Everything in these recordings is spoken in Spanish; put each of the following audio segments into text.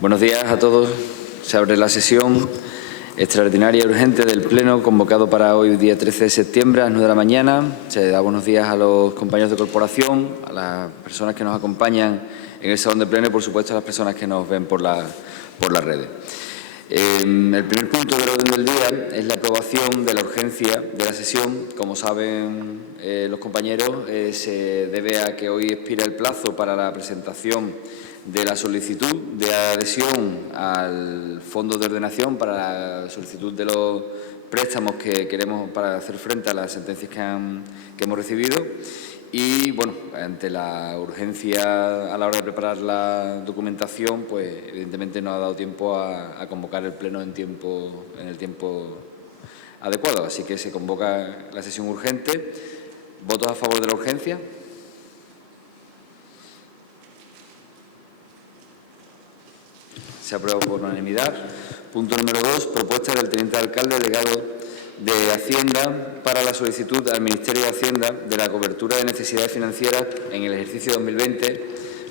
Buenos días a todos. Se abre la sesión extraordinaria y urgente del Pleno convocado para hoy, día 13 de septiembre, a las 9 de la mañana. Se da buenos días a los compañeros de corporación, a las personas que nos acompañan en el salón de Pleno y, por supuesto, a las personas que nos ven por las redes. El primer punto del orden del día es la aprobación de la urgencia de la sesión. Como saben los compañeros, se debe a que hoy expira el plazo para la presentación de la solicitud de adhesión al Fondo de Ordenación para la solicitud de los préstamos que queremos para hacer frente a las sentencias que hemos recibido. Y, bueno, ante la urgencia a la hora de preparar la documentación, pues evidentemente no ha dado tiempo a convocar el Pleno en el tiempo adecuado. Así que se convoca la sesión urgente. ¿Votos a favor de la urgencia? Se aprueba por unanimidad. Punto número 2. Propuesta del teniente alcalde delegado de Hacienda para la solicitud al Ministerio de Hacienda de la cobertura de necesidades financieras en el ejercicio 2020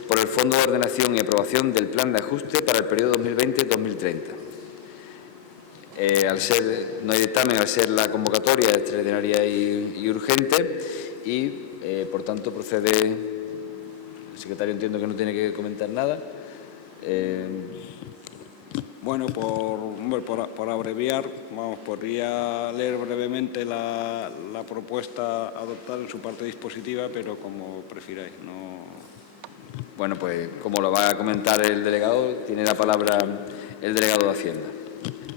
por el Fondo de Ordenación y aprobación del Plan de Ajuste para el periodo 2020-2030. Al ser, no hay dictamen, al ser la convocatoria extraordinaria y urgente y, por tanto, procede. El secretario entiendo que no tiene que comentar nada. Bueno, por abreviar, podría leer brevemente la propuesta adoptada en su parte dispositiva, pero como prefiráis. No. Bueno, pues como lo va a comentar el delegado, tiene la palabra el delegado de Hacienda.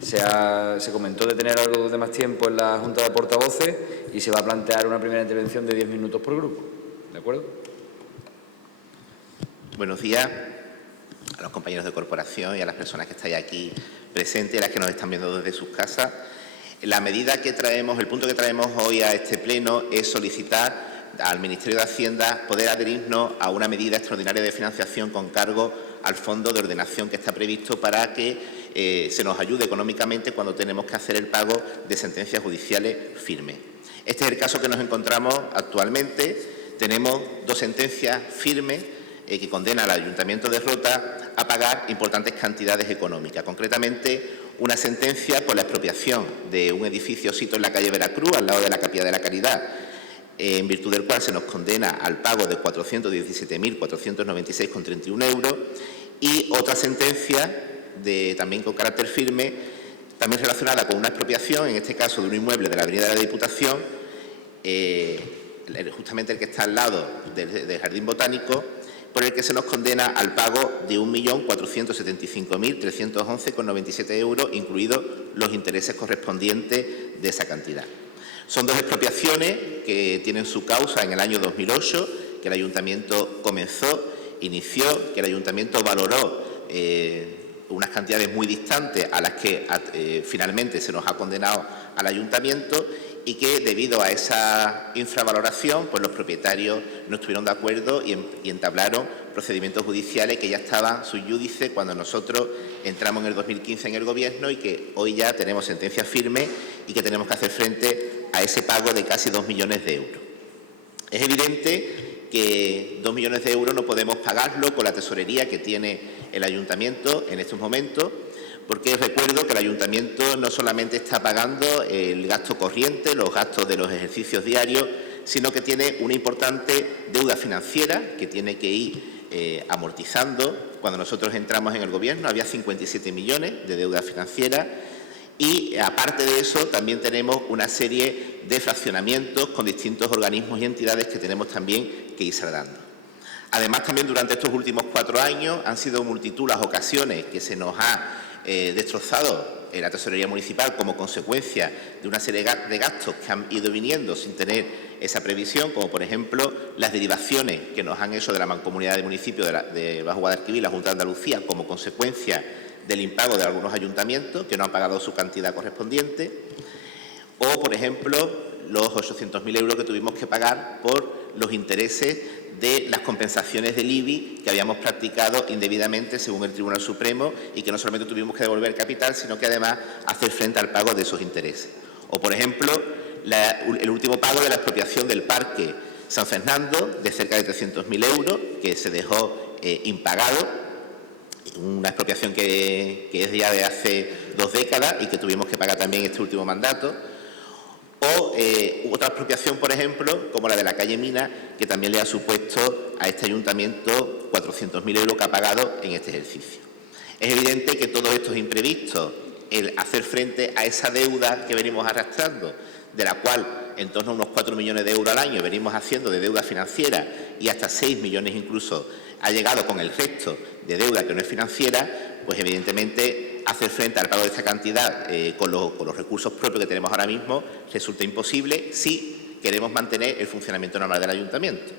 Se comentó de tener algo de más tiempo en la Junta de Portavoces y se va a plantear una primera intervención de 10 minutos por grupo. ¿De acuerdo? Buenos días a los compañeros de corporación y a las personas que estáis aquí presentes y a las que nos están viendo desde sus casas. La medida que traemos, el punto que traemos hoy a este pleno es solicitar al Ministerio de Hacienda poder adherirnos a una medida extraordinaria de financiación con cargo al Fondo de Ordenación que está previsto para que se nos ayude económicamente cuando tenemos que hacer el pago de sentencias judiciales firmes. Este es el caso que nos encontramos actualmente. Tenemos dos sentencias firmes que condena al Ayuntamiento de Rota a pagar importantes cantidades económicas. Concretamente, una sentencia por la expropiación de un edificio sito en la calle Veracruz, al lado de la Capilla de la Caridad, en virtud del cual se nos condena al pago de 417.496,31 euros, y otra sentencia, también con carácter firme, también relacionada con una expropiación, en este caso de un inmueble de la Avenida de la Diputación, justamente el que está al lado del Jardín Botánico, por el que se nos condena al pago de 1.475.311,97 euros, incluidos los intereses correspondientes de esa cantidad. Son dos expropiaciones que tienen su causa en el año 2008, que el Ayuntamiento inició, que el Ayuntamiento valoró unas cantidades muy distantes a las que finalmente se nos ha condenado al Ayuntamiento, y que debido a esa infravaloración, pues los propietarios no estuvieron de acuerdo y entablaron procedimientos judiciales que ya estaban sub iudice cuando nosotros entramos en el 2015 en el Gobierno, y que hoy ya tenemos sentencias firmes y que tenemos que hacer frente a ese pago de casi 2 millones de euros. Es evidente que 2 millones de euros no podemos pagarlo con la tesorería que tiene el Ayuntamiento en estos momentos, porque recuerdo que el Ayuntamiento no solamente está pagando el gasto corriente, los gastos de los ejercicios diarios, sino que tiene una importante deuda financiera que tiene que ir amortizando. Cuando nosotros entramos en el Gobierno había 57 millones de deuda financiera, y aparte de eso también tenemos una serie de fraccionamientos con distintos organismos y entidades que tenemos también que ir saldando. Además, también durante estos últimos 4 años han sido multitud las ocasiones que se nos ha destrozado la tesorería municipal como consecuencia de una serie de gastos que han ido viniendo sin tener esa previsión, como por ejemplo las derivaciones que nos han hecho de la Mancomunidad de Municipios de Bajo Guadalquivir y la Junta de Andalucía como consecuencia del impago de algunos ayuntamientos que no han pagado su cantidad correspondiente, o por ejemplo los 800.000 euros que tuvimos que pagar por los intereses de las compensaciones del IBI que habíamos practicado indebidamente según el Tribunal Supremo, y que no solamente tuvimos que devolver capital, sino que además hacer frente al pago de esos intereses. O, por ejemplo, el último pago de la expropiación del Parque San Fernando de cerca de 300.000 euros, que se dejó impagado, una expropiación que es ya de hace 2 décadas y que tuvimos que pagar también este último mandato. O otra expropiación, por ejemplo, como la de la calle Mina, que también le ha supuesto a este ayuntamiento 400.000 euros que ha pagado en este ejercicio. Es evidente que todos estos imprevistos, el hacer frente a esa deuda que venimos arrastrando, de la cual en torno a unos 4 millones de euros al año venimos haciendo de deuda financiera y hasta 6 millones incluso ha llegado con el resto de deuda que no es financiera, pues evidentemente hacer frente al pago de esta cantidad con los recursos propios que tenemos ahora mismo resulta imposible si queremos mantener el funcionamiento normal del ayuntamiento.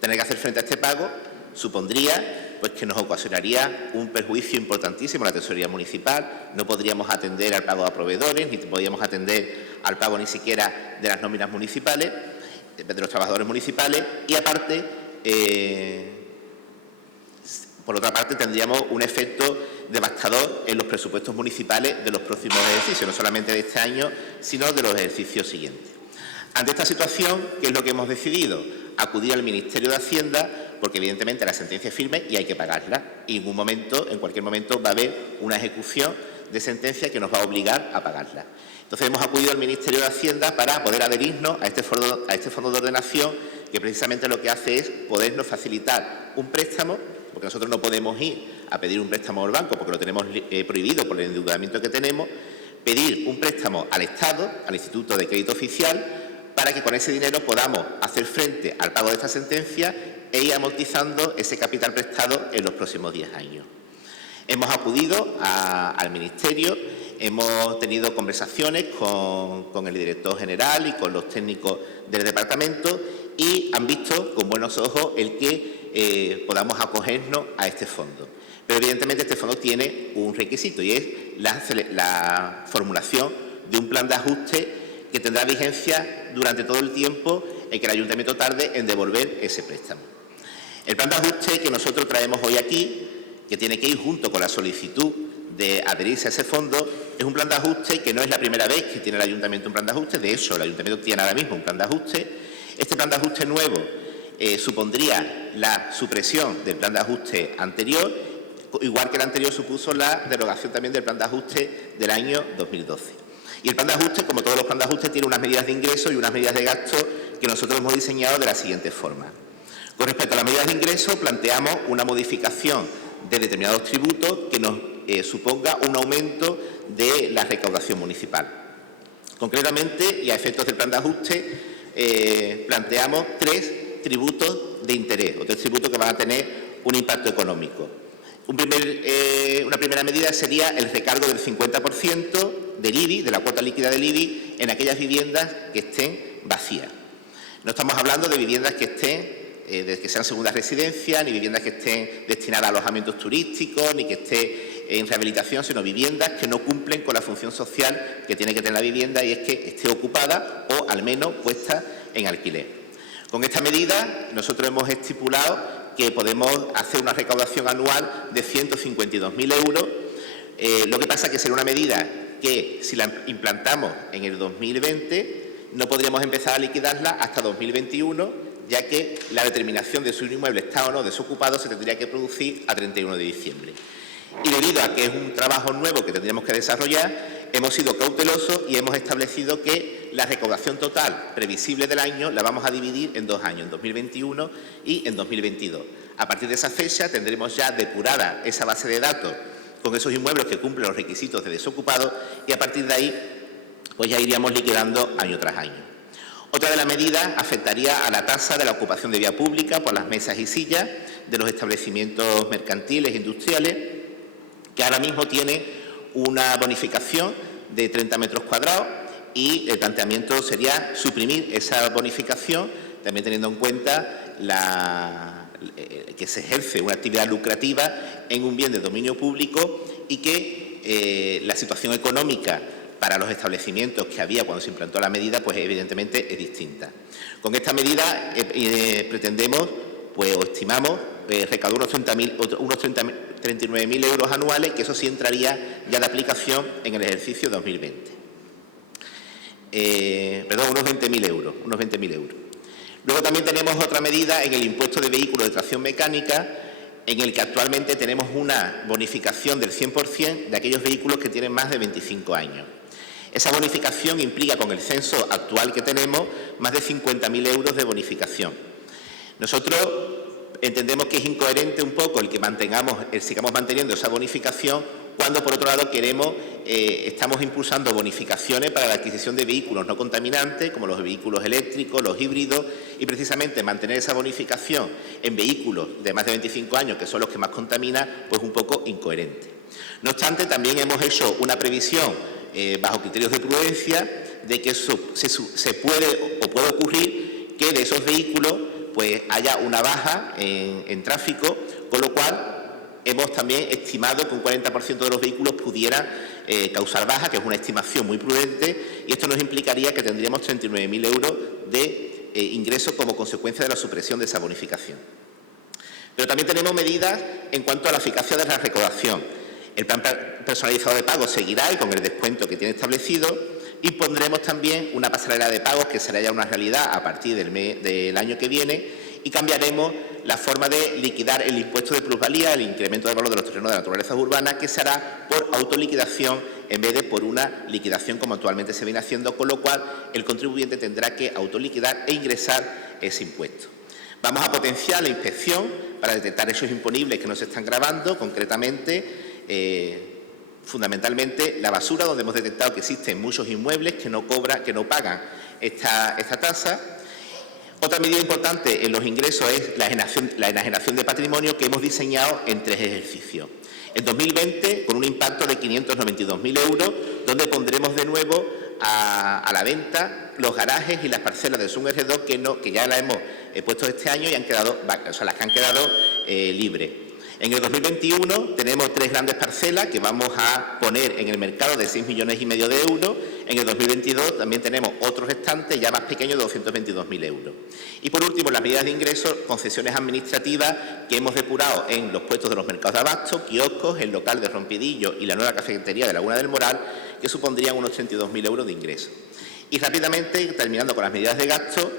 Tener que hacer frente a este pago supondría pues, que nos ocasionaría un perjuicio importantísimo a la tesorería municipal, no podríamos atender al pago a proveedores, ni podríamos atender al pago ni siquiera de las nóminas municipales, de los trabajadores municipales, y aparte, por otra parte, tendríamos un efecto devastador en los presupuestos municipales de los próximos ejercicios, no solamente de este año, sino de los ejercicios siguientes. Ante esta situación, ¿qué es lo que hemos decidido? Acudir al Ministerio de Hacienda, porque evidentemente la sentencia es firme y hay que pagarla. Y en cualquier momento, va a haber una ejecución de sentencia que nos va a obligar a pagarla. Entonces hemos acudido al Ministerio de Hacienda para poder adherirnos a este fondo de ordenación, que precisamente lo que hace es podernos facilitar un préstamo, porque nosotros no podemos ir a pedir un préstamo al banco porque lo tenemos prohibido por el endeudamiento que tenemos, pedir un préstamo al Estado, al Instituto de Crédito Oficial, para que con ese dinero podamos hacer frente al pago de esta sentencia e ir amortizando ese capital prestado en los próximos 10 años. Hemos acudido al Ministerio, hemos tenido conversaciones con el director general y con los técnicos del departamento y han visto con buenos ojos el que podamos acogernos a este fondo. Pero evidentemente este fondo tiene un requisito y es la formulación de un plan de ajuste que tendrá vigencia durante todo el tiempo en que el ayuntamiento tarde en devolver ese préstamo. El plan de ajuste que nosotros traemos hoy aquí, que tiene que ir junto con la solicitud de adherirse a ese fondo, es un plan de ajuste que no es la primera vez que tiene el ayuntamiento un plan de ajuste. De hecho, el ayuntamiento tiene ahora mismo un plan de ajuste. Este plan de ajuste nuevo supondría la supresión del plan de ajuste anterior, igual que el anterior supuso la derogación también del plan de ajuste del año 2012. Y el plan de ajuste, como todos los planes de ajuste, tiene unas medidas de ingreso y unas medidas de gasto que nosotros hemos diseñado de la siguiente forma. Con respecto a las medidas de ingreso, planteamos una modificación de determinados tributos que nos suponga un aumento de la recaudación municipal. Concretamente, y a efectos del plan de ajuste, planteamos 3 tributos de interés, o 3 tributos que van a tener un impacto económico. Una primera medida sería el recargo del 50% del IBI, de la cuota líquida del IBI, en aquellas viviendas que estén vacías. No estamos hablando de viviendas que que sean segundas residencias, ni viviendas que estén destinadas a alojamientos turísticos, ni que estén en rehabilitación, sino viviendas que no cumplen con la función social que tiene que tener la vivienda, y es que esté ocupada o al menos puesta en alquiler. Con esta medida nosotros hemos estipulado que podemos hacer una recaudación anual de 152.000 euros. Lo que pasa es que será una medida que, si la implantamos en el 2020, no podríamos empezar a liquidarla hasta 2021, ya que la determinación de si un inmueble está o no desocupado se tendría que producir a 31 de diciembre. Y debido a que es un trabajo nuevo que tendríamos que desarrollar, hemos sido cautelosos y hemos establecido que la recaudación total previsible del año la vamos a dividir en 2 años, en 2021 y en 2022. A partir de esa fecha tendremos ya depurada esa base de datos con esos inmuebles que cumplen los requisitos de desocupado, y a partir de ahí pues ya iríamos liquidando año tras año. Otra de las medidas afectaría a la tasa de la ocupación de vía pública por las mesas y sillas de los establecimientos mercantiles e industriales, que ahora mismo tiene una bonificación de 30 metros cuadrados, y el planteamiento sería suprimir esa bonificación, también teniendo en cuenta que se ejerce una actividad lucrativa en un bien de dominio público y que la situación económica para los establecimientos que había cuando se implantó la medida, pues evidentemente es distinta. Con esta medida pretendemos, pues o estimamos, recaudar unos 39.000 euros anuales, que eso sí entraría ya de aplicación en el ejercicio 2020. Unos 20.000 euros. Luego también tenemos otra medida en el impuesto de vehículos de tracción mecánica, en el que actualmente tenemos una bonificación del 100% de aquellos vehículos que tienen más de 25 años. Esa bonificación implica, con el censo actual que tenemos, más de 50.000 euros de bonificación. Nosotros entendemos que es incoherente un poco el que sigamos manteniendo esa bonificación cuando, por otro lado, estamos impulsando bonificaciones para la adquisición de vehículos no contaminantes, como los vehículos eléctricos, los híbridos, y precisamente mantener esa bonificación en vehículos de más de 25 años, que son los que más contaminan, pues un poco incoherente. No obstante, también hemos hecho una previsión bajo criterios de prudencia de que se puede ocurrir que de esos vehículos pues haya una baja en tráfico, con lo cual hemos también estimado que un 40% de los vehículos pudieran causar baja, que es una estimación muy prudente, y esto nos implicaría que tendríamos 39.000 euros de ingresos como consecuencia de la supresión de esa bonificación. Pero también tenemos medidas en cuanto a la eficacia de la recaudación. El plan personalizado de pago seguirá y con el descuento que tiene establecido, y pondremos también una pasarela de pagos que será ya una realidad a partir del año que viene, y cambiaremos la forma de liquidar el impuesto de plusvalía, el incremento de valor de los terrenos de naturaleza urbana, que se hará por autoliquidación en vez de por una liquidación como actualmente se viene haciendo, con lo cual el contribuyente tendrá que autoliquidar e ingresar ese impuesto. Vamos a potenciar la inspección para detectar esos imponibles que nos están gravando, concretamente, fundamentalmente la basura, donde hemos detectado que existen muchos inmuebles que no pagan esta tasa. Otra medida importante en los ingresos es la enajenación de patrimonio, que hemos diseñado en 3 ejercicios. En 2020, con un impacto de 592.000 euros, donde pondremos de nuevo a la venta los garajes y las parcelas de Sun R2 que ya las hemos puesto este año y las que han quedado libres. En el 2021 tenemos 3 grandes parcelas que vamos a poner en el mercado de 6,5 millones de euros. En el 2022 también tenemos otros restantes ya más pequeños de 222.000 euros. Y por último, las medidas de ingresos, concesiones administrativas que hemos depurado en los puestos de los mercados de abasto, kioscos, el local de Rompidillo y la nueva cafetería de Laguna del Moral, que supondrían unos 32.000 euros de ingresos. Y rápidamente, terminando con las medidas de gasto,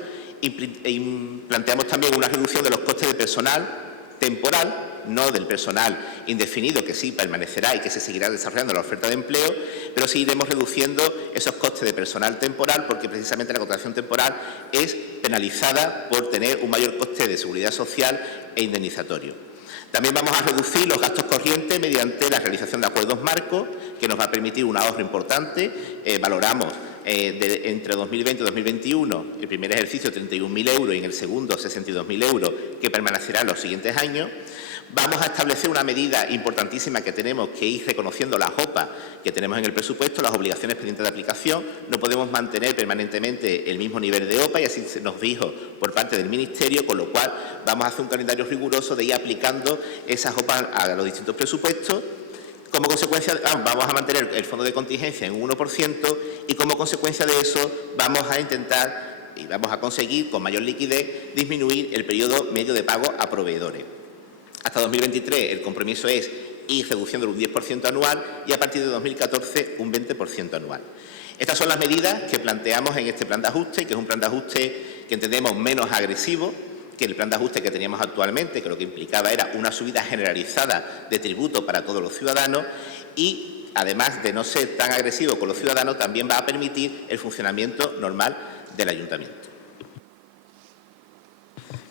planteamos también una reducción de los costes de personal temporal, no del personal indefinido, que sí permanecerá y que se seguirá desarrollando la oferta de empleo, pero sí iremos reduciendo esos costes de personal temporal, porque precisamente la contratación temporal es penalizada por tener un mayor coste de seguridad social e indemnizatorio. También vamos a reducir los gastos corrientes mediante la realización de acuerdos marcos, que nos va a permitir un ahorro importante. Valoramos entre 2020 y 2021, el primer ejercicio 31.000 euros y en el segundo 62.000 euros, que permanecerán los siguientes años. Vamos a establecer una medida importantísima que tenemos que ir reconociendo las OPA que tenemos en el presupuesto, las obligaciones pendientes de aplicación. No podemos mantener permanentemente el mismo nivel de OPA, y así se nos dijo por parte del Ministerio, con lo cual vamos a hacer un calendario riguroso de ir aplicando esas OPA a los distintos presupuestos. Como consecuencia, vamos a mantener el fondo de contingencia en un 1%, y como consecuencia de eso vamos a intentar y vamos a conseguir con mayor liquidez disminuir el periodo medio de pago a proveedores. Hasta 2023 el compromiso es ir reduciéndolo un 10% anual, y a partir de 2014 un 20% anual. Estas son las medidas que planteamos en este plan de ajuste, que es un plan de ajuste que entendemos menos agresivo que el plan de ajuste que teníamos actualmente, que lo que implicaba era una subida generalizada de tributos para todos los ciudadanos, y además de no ser tan agresivo con los ciudadanos, también va a permitir el funcionamiento normal del ayuntamiento.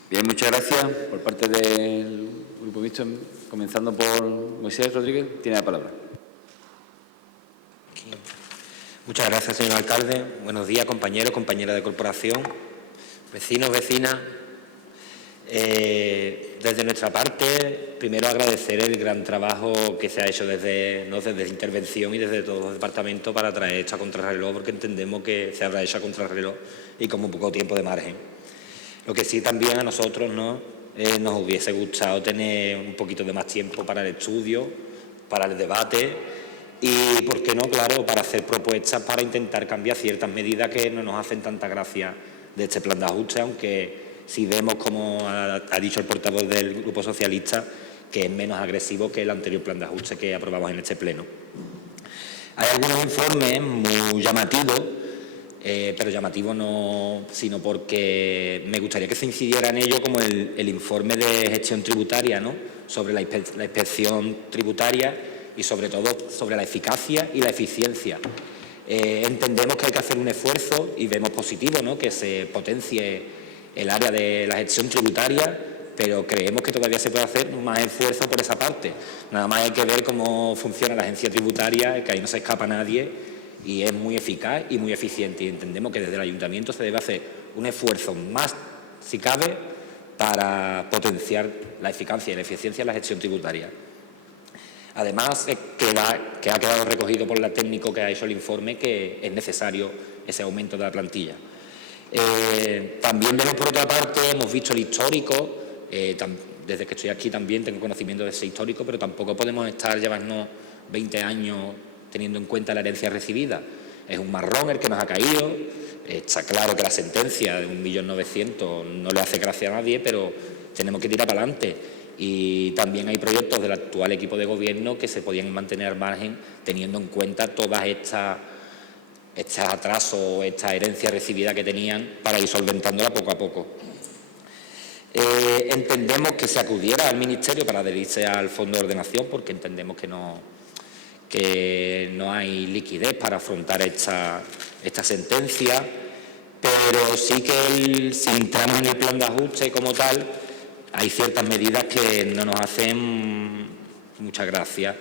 Bien, muchas gracias. Por parte del Grupo Mixto, comenzando por Moisés Rodríguez, tiene la palabra. Muchas gracias, señor alcalde. Buenos días, compañeros, compañeras de corporación, vecinos, vecinas. Desde nuestra parte, primero agradecer el gran trabajo que se ha hecho desde intervención y desde todos los departamentos para traer esta contrarreloj, porque entendemos que se habrá hecho a contrarreloj y con muy poco tiempo de margen. Lo que sí también a nosotros nos hubiese gustado tener un poquito de más tiempo para el estudio, para el debate y, ¿por qué no?, claro, para hacer propuestas para intentar cambiar ciertas medidas que no nos hacen tanta gracia de este plan de ajuste, aunque si vemos, como ha dicho el portavoz del Grupo Socialista, que es menos agresivo que el anterior plan de ajuste que aprobamos en este pleno. Hay algunos informes muy llamativos, pero llamativos no, sino porque me gustaría que se incidiera en ello, como el informe de gestión tributaria, ¿no?, sobre la inspección tributaria y sobre todo sobre la eficacia y la eficiencia. Entendemos que hay que hacer un esfuerzo y vemos positivo, ¿no?, que se potencie el área de la gestión tributaria, pero creemos que todavía se puede hacer más esfuerzo por esa parte. Nada más hay que ver cómo funciona la agencia tributaria, que ahí no se escapa nadie y es muy eficaz y muy eficiente. Y entendemos que desde el ayuntamiento se debe hacer un esfuerzo más, si cabe, para potenciar la eficacia y la eficiencia de la gestión tributaria. Además, que ha quedado recogido por la técnico que ha hecho el informe que es necesario ese aumento de la plantilla. También vemos, por otra parte, hemos visto el histórico. Desde que estoy aquí también tengo conocimiento de ese histórico, pero tampoco podemos llevarnos 20 años teniendo en cuenta la herencia recibida. Es un marrón el que nos ha caído. Está claro que la sentencia de 1.900.000 no le hace gracia a nadie, pero tenemos que tirar para adelante. Y también hay proyectos del actual equipo de gobierno que se podían mantener al margen teniendo en cuenta todas estos atrasos, esta herencia recibida que tenían, para ir solventándola poco a poco. Entendemos que se acudiera al Ministerio para adherirse al Fondo de Ordenación, porque entendemos que no hay liquidez para afrontar esta sentencia, pero sí que si entramos en el plan de ajuste como tal, hay ciertas medidas que no nos hacen mucha gracia.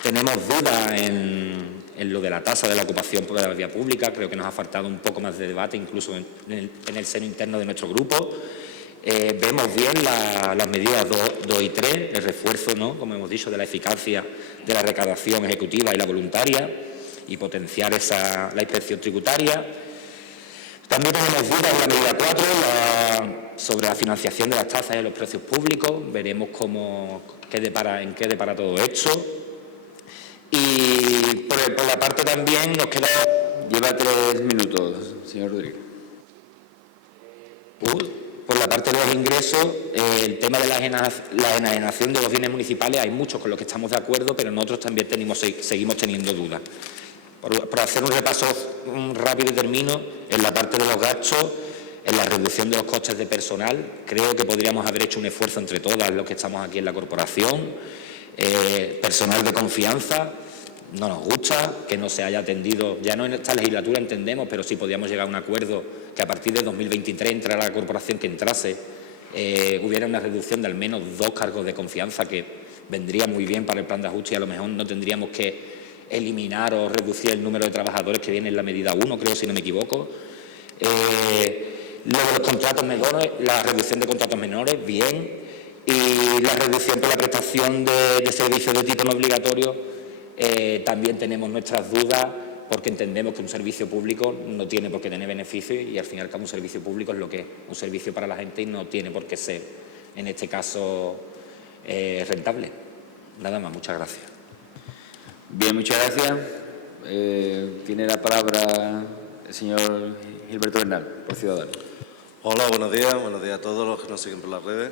Tenemos dudas en lo de la tasa de la ocupación por la vía pública. Creo que nos ha faltado un poco más de debate, incluso en el seno interno de nuestro grupo. Vemos bien las medidas 2 y 3, el refuerzo, ¿no?, como hemos dicho, de la eficacia de la recaudación ejecutiva y la voluntaria, y potenciar la inspección tributaria. También tenemos dudas en la medida 4, sobre la financiación de las tasas y los precios públicos. Veremos en qué depara todo esto. Y por la parte también nos queda... Lleva 3 minutos, señor Rodríguez. Por la parte de los ingresos, el tema de la enajenación de los bienes municipales, hay muchos con los que estamos de acuerdo, pero nosotros también seguimos teniendo dudas. Por hacer un repaso rápido y termino, en la parte de los gastos, en la reducción de los costes de personal, creo que podríamos haber hecho un esfuerzo entre todas los que estamos aquí en la corporación. Personal de confianza, no nos gusta que no se haya atendido, ya no en esta legislatura entendemos, pero sí podíamos llegar a un acuerdo que a partir de 2023 entrara la corporación que entrase, hubiera una reducción de al menos 2 cargos de confianza, que vendría muy bien para el plan de ajuste, y a lo mejor no tendríamos que eliminar o reducir el número de trabajadores que viene en la medida 1, creo, si no me equivoco. Luego los contratos menores, la reducción de contratos menores, bien, y la reducción por la prestación de servicios de tipo no obligatorio, también tenemos nuestras dudas, porque entendemos que un servicio público no tiene por qué tener beneficios, y al fin y al cabo un servicio público es lo que es, un servicio para la gente, y no tiene por qué ser, en este caso, rentable. Nada más, muchas gracias. Bien, muchas gracias. Tiene la palabra el señor Gilberto Bernal, por Ciudadanos. Hola, buenos días a todos los que nos siguen por las redes.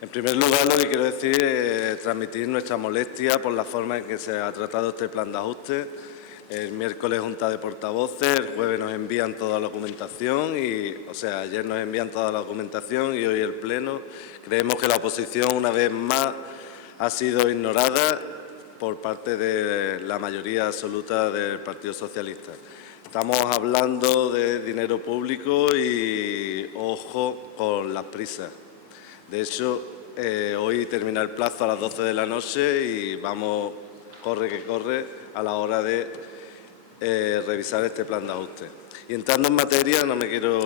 En primer lugar, lo que quiero decir es transmitir nuestra molestia por la forma en que se ha tratado este plan de ajuste. El miércoles junta de portavoces, el jueves nos envían toda la documentación, ayer nos envían toda la documentación y hoy el Pleno. Creemos que la oposición, una vez más, ha sido ignorada por parte de la mayoría absoluta del Partido Socialista. Estamos hablando de dinero público y ojo con las prisas. De hecho, hoy termina el plazo a las 12 de la noche y vamos, corre que corre, a la hora de revisar este plan de ajuste. Y entrando en materia, no me quiero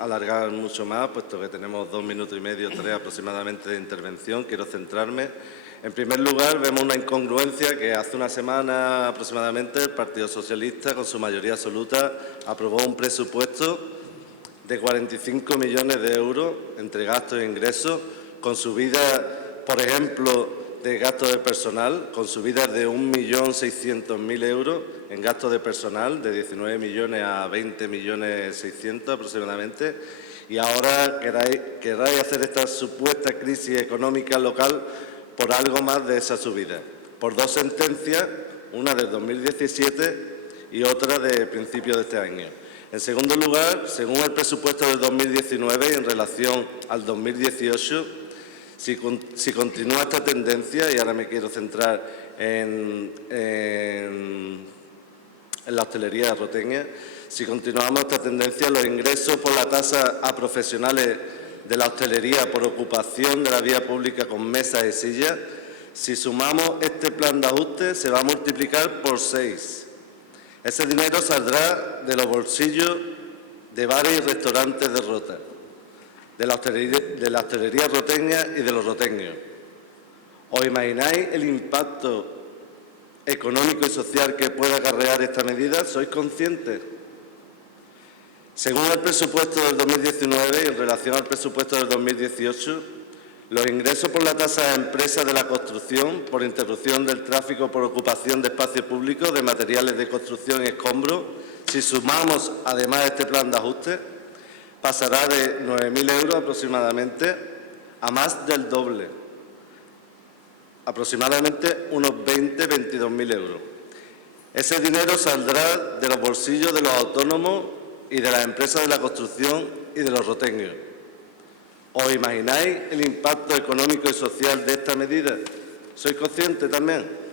alargar mucho más, puesto que tenemos 2 minutos y medio, 3 aproximadamente de intervención. Quiero centrarme. En primer lugar, vemos una incongruencia que hace una semana aproximadamente el Partido Socialista, con su mayoría absoluta, aprobó un presupuesto de 45 millones de euros entre gastos e ingresos, con subidas, por ejemplo, de gastos de personal, con subidas de 1.600.000 euros en gastos de personal, de 19 millones a 20.600.000 aproximadamente, y ahora queráis hacer esta supuesta crisis económica local por algo más de esa subida, por 2 sentencias, una del 2017 y otra de principios de este año. En segundo lugar, según el presupuesto del 2019 y en relación al 2018, Si continúa esta tendencia, y ahora me quiero centrar en la hostelería roteña, si continuamos esta tendencia, los ingresos por la tasa a profesionales de la hostelería por ocupación de la vía pública con mesas y sillas, si sumamos este plan de ajuste, se va a multiplicar por 6. Ese dinero saldrá de los bolsillos de bares y restaurantes de Rota, de la hostelería roteña y de los roteños. ¿Os imagináis el impacto económico y social que puede acarrear esta medida? ¿Sois conscientes? Según el presupuesto del 2019 y en relación al presupuesto del 2018, los ingresos por la tasa de empresas de la construcción, por interrupción del tráfico por ocupación de espacios públicos, de materiales de construcción y escombros, si sumamos además este plan de ajuste, pasará de 9.000 euros aproximadamente a más del doble, aproximadamente unos 22.000 euros. Ese dinero saldrá de los bolsillos de los autónomos y de las empresas de la construcción y de los roteños. ¿Os imagináis el impacto económico y social de esta medida? ¿Sois conscientes también?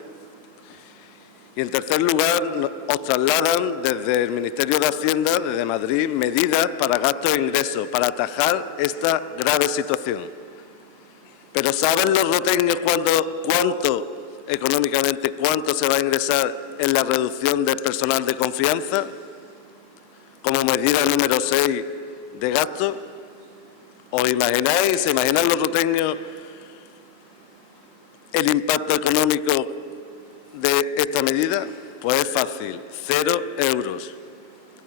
Y en tercer lugar, os trasladan desde el Ministerio de Hacienda, desde Madrid, medidas para gastos e ingresos, para atajar esta grave situación. Pero ¿saben los roteños cuánto se va a ingresar en la reducción del personal de confianza? Como medida número 6 de gasto. ¿Os imagináis, se imaginan los roteños el impacto económico de esta medida? Pues es fácil, 0 euros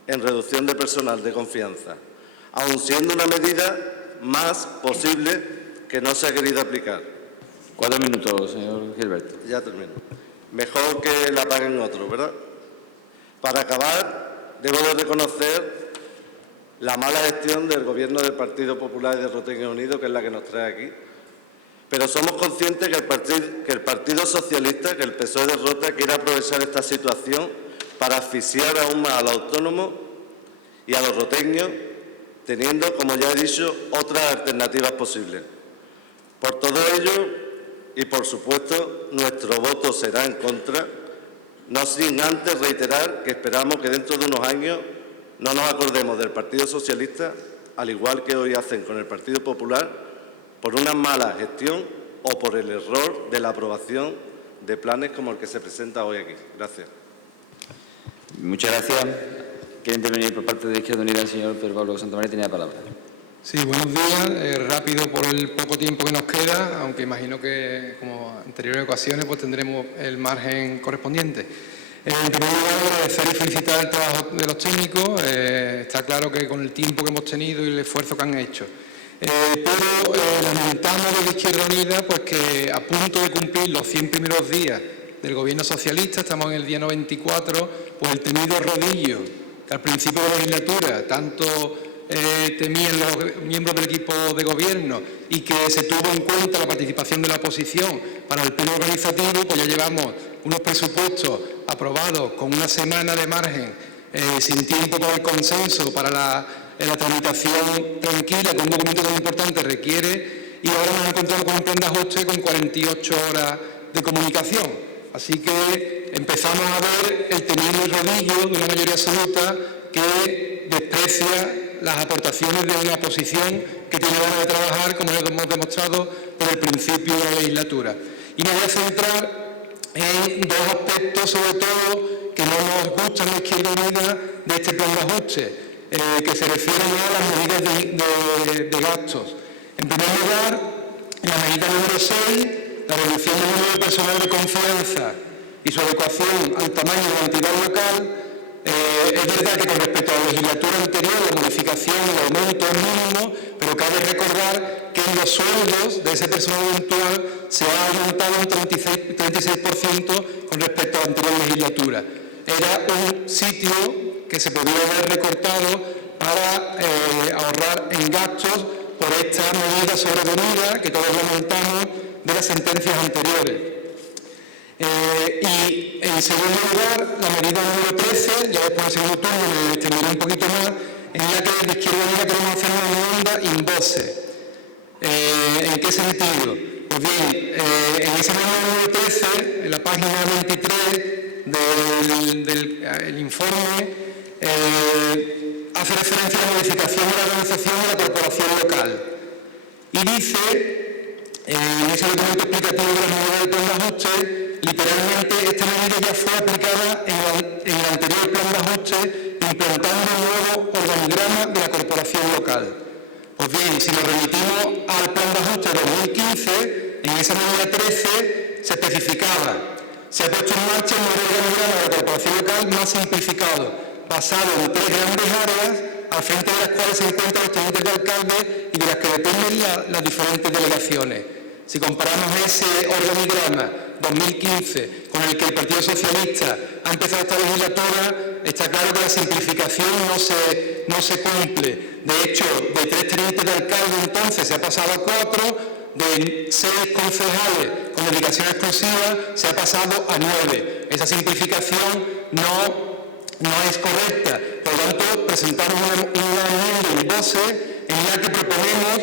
en reducción de personal de confianza, aun siendo una medida más posible que no se ha querido aplicar. 4 minutos, señor Gilberto. Ya termino. Mejor que la paguen otros, ¿verdad? Para acabar, debo de reconocer la mala gestión del Gobierno del Partido Popular y de Roteño Unido, que es la que nos trae aquí. Pero somos conscientes que el Partido Socialista, que el PSOE de Rota, quiere aprovechar esta situación para asfixiar aún más a los autónomos y a los roteños, teniendo, como ya he dicho, otras alternativas posibles. Por todo ello, y por supuesto, nuestro voto será en contra, no sin antes reiterar que esperamos que dentro de unos años no nos acordemos del Partido Socialista, al igual que hoy hacen con el Partido Popular, por una mala gestión o por el error de la aprobación de planes como el que se presenta hoy aquí. Gracias. Muchas gracias. Quiere intervenir por parte de Izquierda Unida el señor Pedro Pablo Santamaría, tiene la palabra. Sí, buenos días. Rápido por el poco tiempo que nos queda, aunque imagino que, como en anteriores ocasiones, pues tendremos el margen correspondiente. En primer lugar, agradecer y felicitar el trabajo de los técnicos. Está claro que con el tiempo que hemos tenido y el esfuerzo que han hecho. Pero lamentamos desde Izquierda Unida pues, que a punto de cumplir los 100 primeros días del Gobierno socialista, estamos en el día 94, pues el temido rodillo, que al principio de la legislatura tanto temían los miembros del equipo de gobierno y que se tuvo en cuenta la participación de la oposición para el pleno organizativo, pues ya llevamos unos presupuestos aprobados con una semana de margen, sin tiempo para el consenso, para la tramitación tranquila que un documento tan importante requiere, y ahora nos encontramos con un plan de ajuste con 48 horas de comunicación. Así que empezamos a ver el temido rodillo de una mayoría absoluta que desprecia las aportaciones de una oposición que tiene ganas de trabajar, como hemos demostrado desde el principio de la legislatura. Y me voy a centrar en dos aspectos, sobre todo, que no nos gustan a la Izquierda Unida de este plan de ajuste, que se refieren a las medidas de gastos. En primer lugar, en la medida número 6, la reducción del número de personal de confianza y su adecuación al tamaño de la entidad local. Es verdad que con respecto a la legislatura anterior la modificación, el aumento es mínimo, pero cabe recordar que en los sueldos de ese personal eventual se ha aumentado un 36% con respecto a la anterior legislatura. Era un sitio que se podía haber recortado para ahorrar en gastos por esta medida sobrevenida que todos lamentamos de las sentencias anteriores. Y en segundo lugar, la medida número 13, ya después del segundo turno me extenderé un poquito más, en la que desde Izquierda Unida queremos hacer una enmienda in voce. En ¿En qué sentido? Pues bien, en ese número 13, en la página 23 del informe, hace referencia a la modificación de la organización de la corporación local y dice, en ese documento explicativo de las medidas del plan de ajuste, literalmente esta medida ya fue aplicada en el anterior plan de ajuste, implantando un nuevo organigrama de la corporación local. Pues bien, si nos remitimos al plan de ajuste de 2015, en esa medida 13 se especificaba, se ha puesto en marcha un nuevo organigrama de la corporación local más simplificado, basado en 3 grandes áreas, al frente de las cuales se encuentran los tenientes de alcalde y de las que dependen las diferentes delegaciones. Si comparamos ese organigrama 2015 con el que el Partido Socialista ha empezado esta legislatura, está claro que la simplificación no se cumple. De hecho, de 3 tenientes de alcalde entonces se ha pasado a 4, de 6 concejales con dedicación exclusiva se ha pasado a 9. Esa simplificación no es correcta. Por lo tanto, presentamos una enmienda en base en la que proponemos,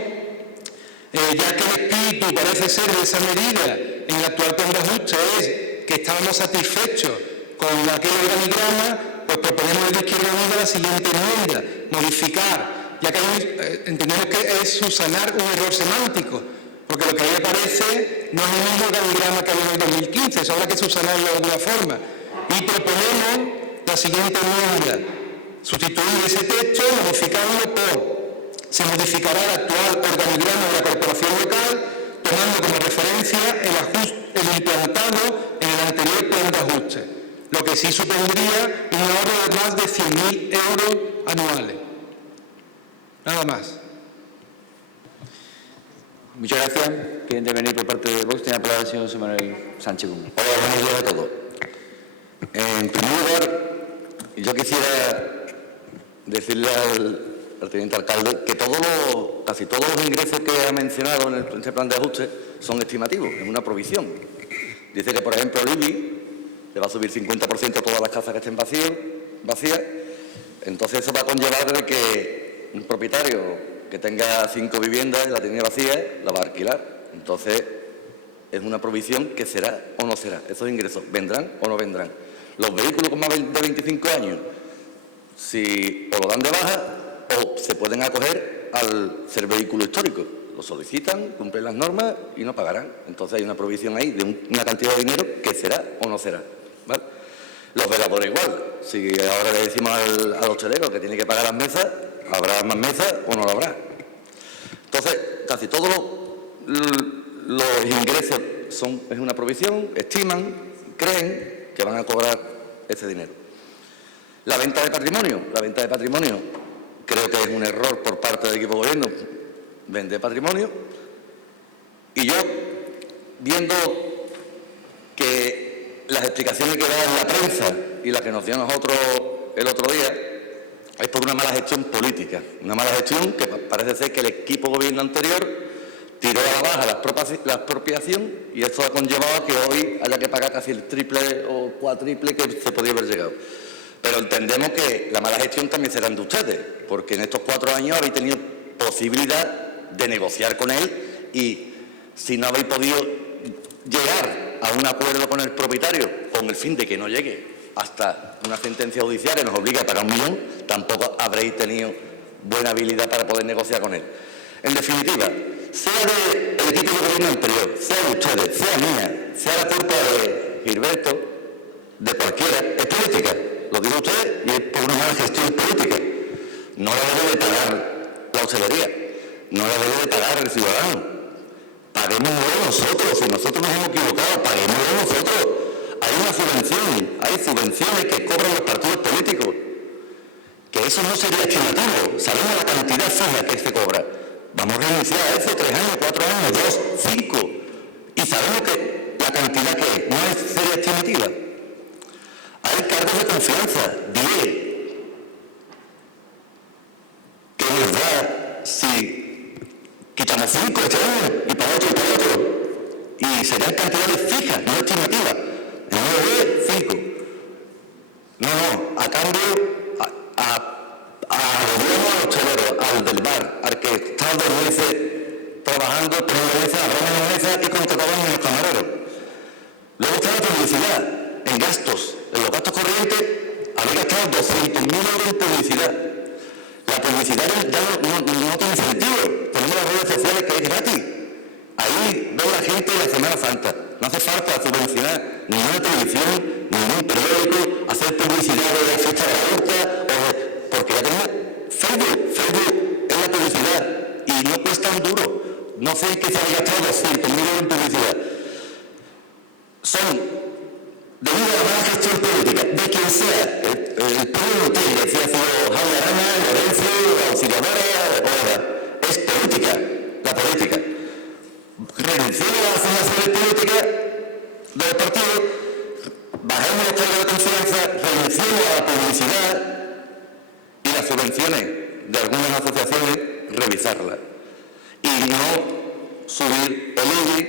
ya que el espíritu parece ser de esa medida en el actual plan de ajuste es que estábamos satisfechos con aquel organigrama, pues proponemos de Izquierda Unida la siguiente enmienda: modificar, ya que entendemos que es subsanar un error semántico, porque lo que a mí me parece no es el mismo organigrama que había en el 2015, eso habrá que subsanarlo de alguna forma. Y proponemos la siguiente enmienda: sustituir ese texto modificándolo por: se modificará el actual organigrama de la corporación local, tomando como referencia el implantado en el anterior plan de ajuste, lo que sí supondría un ahorro de más de 100.000 euros anuales. Nada más. Muchas gracias. ¿Quiere intervenir por parte de Vox? Tiene la palabra el señor José Manuel Sánchez Gómez. Hola, buenos días a todos. En primer lugar, yo quisiera decirle al teniente alcalde que casi todos los ingresos que ha mencionado en este plan de ajuste son estimativos, es una provisión. Dice que, por ejemplo, el IBI le va a subir 50% a todas las casas que estén vacías. Entonces eso va a conllevar de que un propietario que tenga 5 viviendas y la tiene vacía, la va a alquilar. Entonces es una provisión que será o no será. Esos ingresos vendrán o no vendrán. Los vehículos con más de 25 años, si o lo dan de baja o se pueden acoger al ser vehículo histórico. Lo solicitan, cumplen las normas y no pagarán. Entonces hay una provisión ahí de una cantidad de dinero que será o no será, ¿vale? Los veladores igual. Si ahora le decimos al hostelero que tiene que pagar las mesas, ¿habrá más mesas o no lo habrá? Entonces, casi todos los ingresos es una provisión, estiman, creen que van a cobrar ese dinero. La venta de patrimonio, creo que es un error por parte del equipo de gobierno vender patrimonio. Y yo, viendo que las explicaciones que da en la prensa y las que nos dio a nosotros el otro día, es por una mala gestión política. Una mala gestión que parece ser que el equipo de gobierno anterior tiró a la baja la expropiación y esto ha conllevado a que hoy haya que pagar casi el triple o cuatriple que se podía haber llegado. Pero entendemos que la mala gestión también será de ustedes, porque en estos 4 años habéis tenido posibilidad de negociar con él y si no habéis podido llegar a un acuerdo con el propietario con el fin de que no llegue hasta una sentencia judicial que nos obliga a pagar 1 millón, tampoco habréis tenido buena habilidad para poder negociar con él. En definitiva, sea del equipo de gobierno anterior, sea de ustedes, sea mía, sea la culpa de Gilberto, de cualquiera, es política. Lo digo ustedes y es por una mala gestión política. No la debe de pagar la hostelería, no la debe de pagar el ciudadano. Paguémoslo nosotros, si nosotros nos hemos equivocado, paguémoslo nosotros. Hay una subvención, hay subvenciones que cobran los partidos políticos, que eso no sería estimativo. Sabemos la cantidad fija que se cobra. Vamos a renunciar a eso 3 años, 4 años, 2, 5. Y sabemos que la cantidad que no sería estimativa. Hay cargos de confianza, 10. ¿Qué nos da si quitamos 5 este año y para otro y para otro? Y serían cantidades fijas, no estimativas. En 9, 5. No, a cambio, al hostelero, al del bar, al que está 2 meses trabajando, 3 meses publicidad, en gastos, en los gastos corrientes, habéis gastado 200.000 euros en publicidad. La publicidad ya no tiene sentido. Tenemos las redes sociales que es gratis. Ahí ve la gente de la Semana Santa. No hace falta subvencionar ninguna televisión, ningún periódico, hacer publicidad de la fiesta de la huerta, porque ya tenemos Facebook es la publicidad y no cuesta un duro. No sé qué se haya gastado 200.000 euros en publicidad. Son, debido a la mala gestión política, de quien sea, el pueblo que decía Javier Arana, Lorenzo, la auxiliadora, es política, la política. Renunciamos a las formaciones políticas del partido, bajamos los cargos de confianza, renunciamos a la publicidad y las subvenciones de algunas asociaciones, revisarlas. Y no subir el IBI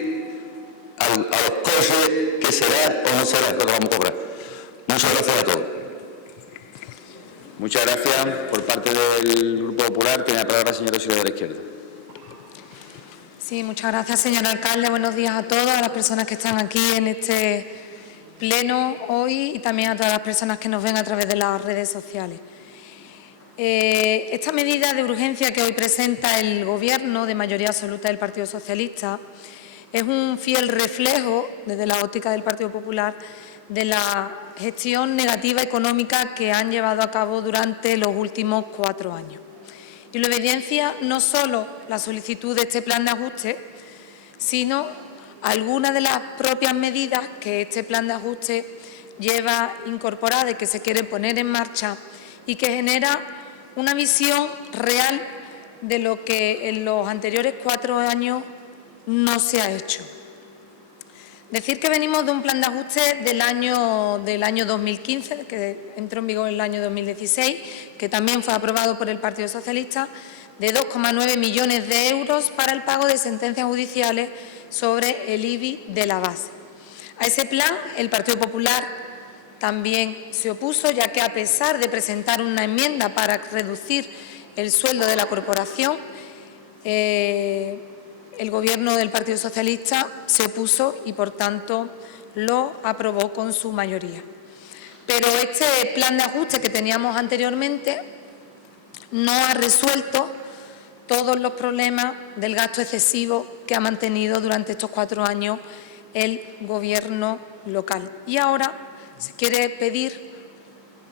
a los costes que será o no será lo que vamos a cobrar. Muchas gracias a todos. Muchas gracias. Por parte del Grupo Popular tiene la palabra la señora Auxiliadora de la Izquierda. Sí, muchas gracias, señor alcalde. Buenos días a todas las personas que están aquí en este pleno hoy y también a todas las personas que nos ven a través de las redes sociales. Esta medida de urgencia que hoy presenta el Gobierno de mayoría absoluta del Partido Socialista es un fiel reflejo, desde la óptica del Partido Popular, de la gestión negativa económica que han llevado a cabo durante los últimos 4 años. Y lo evidencia no solo la solicitud de este plan de ajuste, sino algunas de las propias medidas que este plan de ajuste lleva incorporadas y que se quieren poner en marcha y que genera una visión real de lo que en los anteriores 4 años no se ha hecho. Decir que venimos de un plan de ajuste del año 2015, que entró en vigor en el año 2016, que también fue aprobado por el Partido Socialista, de 2,9 millones de euros para el pago de sentencias judiciales sobre el IBI de la base. A ese plan el Partido Popular también se opuso, ya que a pesar de presentar una enmienda para reducir el sueldo de la corporación, el Gobierno del Partido Socialista se opuso y, por tanto, lo aprobó con su mayoría. Pero este plan de ajuste que teníamos anteriormente no ha resuelto todos los problemas del gasto excesivo que ha mantenido durante estos 4 años el Gobierno local. Y ahora se quiere pedir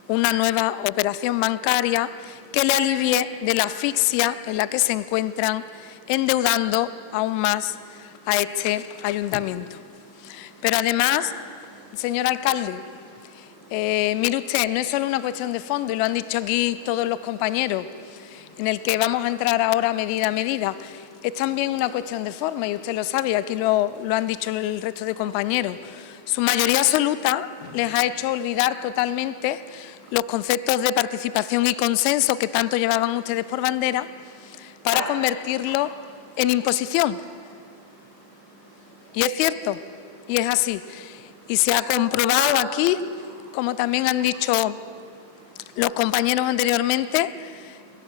una nueva operación bancaria que le alivie de la asfixia en la que se encuentran, endeudando aún más a este ayuntamiento. Pero además, señor alcalde, mire usted, no es solo una cuestión de fondo, y lo han dicho aquí todos los compañeros, en el que vamos a entrar ahora medida a medida, es también una cuestión de forma, y usted lo sabe, y aquí lo han dicho el resto de compañeros. Su mayoría absoluta les ha hecho olvidar totalmente los conceptos de participación y consenso que tanto llevaban ustedes por bandera, para convertirlo en imposición. Y es cierto, y es así. Y se ha comprobado aquí, como también han dicho los compañeros anteriormente,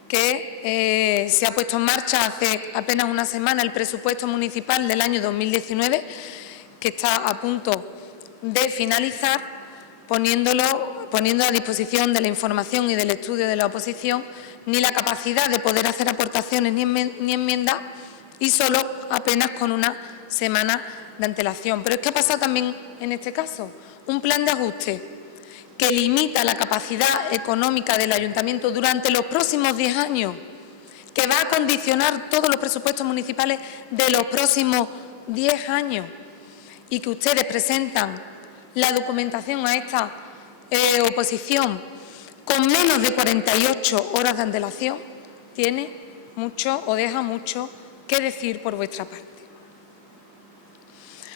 que se ha puesto en marcha hace apenas una semana el presupuesto municipal del año 2019, que está a punto de finalizar, poniendo a disposición de la información y del estudio de la oposición ni la capacidad de poder hacer aportaciones ni enmiendas, y solo apenas con una semana de antelación. Pero es que ha pasado también en este caso un plan de ajuste que limita la capacidad económica del ayuntamiento durante los próximos 10 años, que va a condicionar todos los presupuestos municipales de los próximos 10 años, y que ustedes presentan la documentación a esta oposición con menos de 48 horas de antelación, tiene mucho o deja mucho que decir por vuestra parte.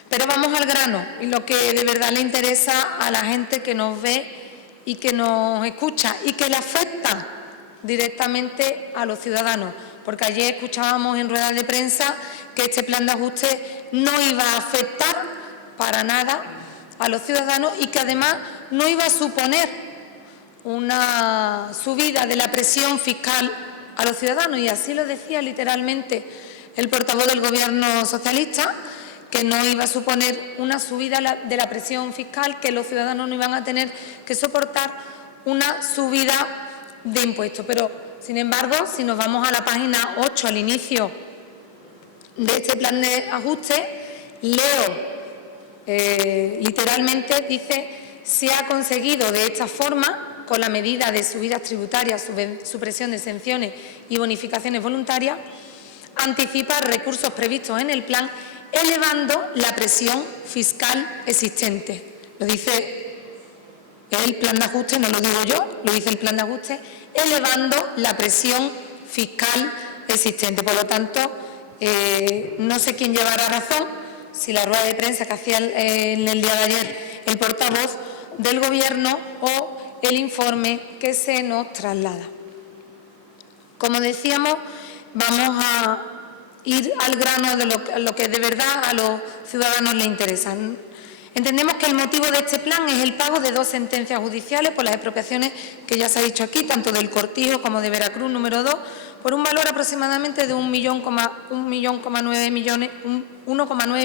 Pero vamos al grano, y lo que de verdad le interesa a la gente que nos ve y que nos escucha y que le afecta directamente a los ciudadanos. Porque ayer escuchábamos en ruedas de prensa que este plan de ajuste no iba a afectar para nada a los ciudadanos y que además no iba a suponer una subida de la presión fiscal a los ciudadanos. Y así lo decía literalmente el portavoz del Gobierno socialista, que no iba a suponer una subida de la presión fiscal, que los ciudadanos no iban a tener que soportar una subida de impuestos. Pero, sin embargo, si nos vamos a la página 8, al inicio de este plan de ajuste, leo literalmente, dice: se ha conseguido de esta forma, con la medida de subidas tributarias, supresión de exenciones y bonificaciones voluntarias, anticipar recursos previstos en el plan, elevando la presión fiscal existente. Lo dice el plan de ajuste, no lo digo yo, lo dice el plan de ajuste, elevando la presión fiscal existente. Por lo tanto, no sé quién llevará razón, si la rueda de prensa que hacía en el día de ayer el portavoz del Gobierno o el informe que se nos traslada. Como decíamos, vamos a ir al grano de lo que de verdad a los ciudadanos les interesa. Entendemos que el motivo de este plan es el pago de 2 sentencias judiciales por las expropiaciones que ya se ha dicho aquí, tanto del Cortijo como de Veracruz número 2, por un valor aproximadamente de 1,9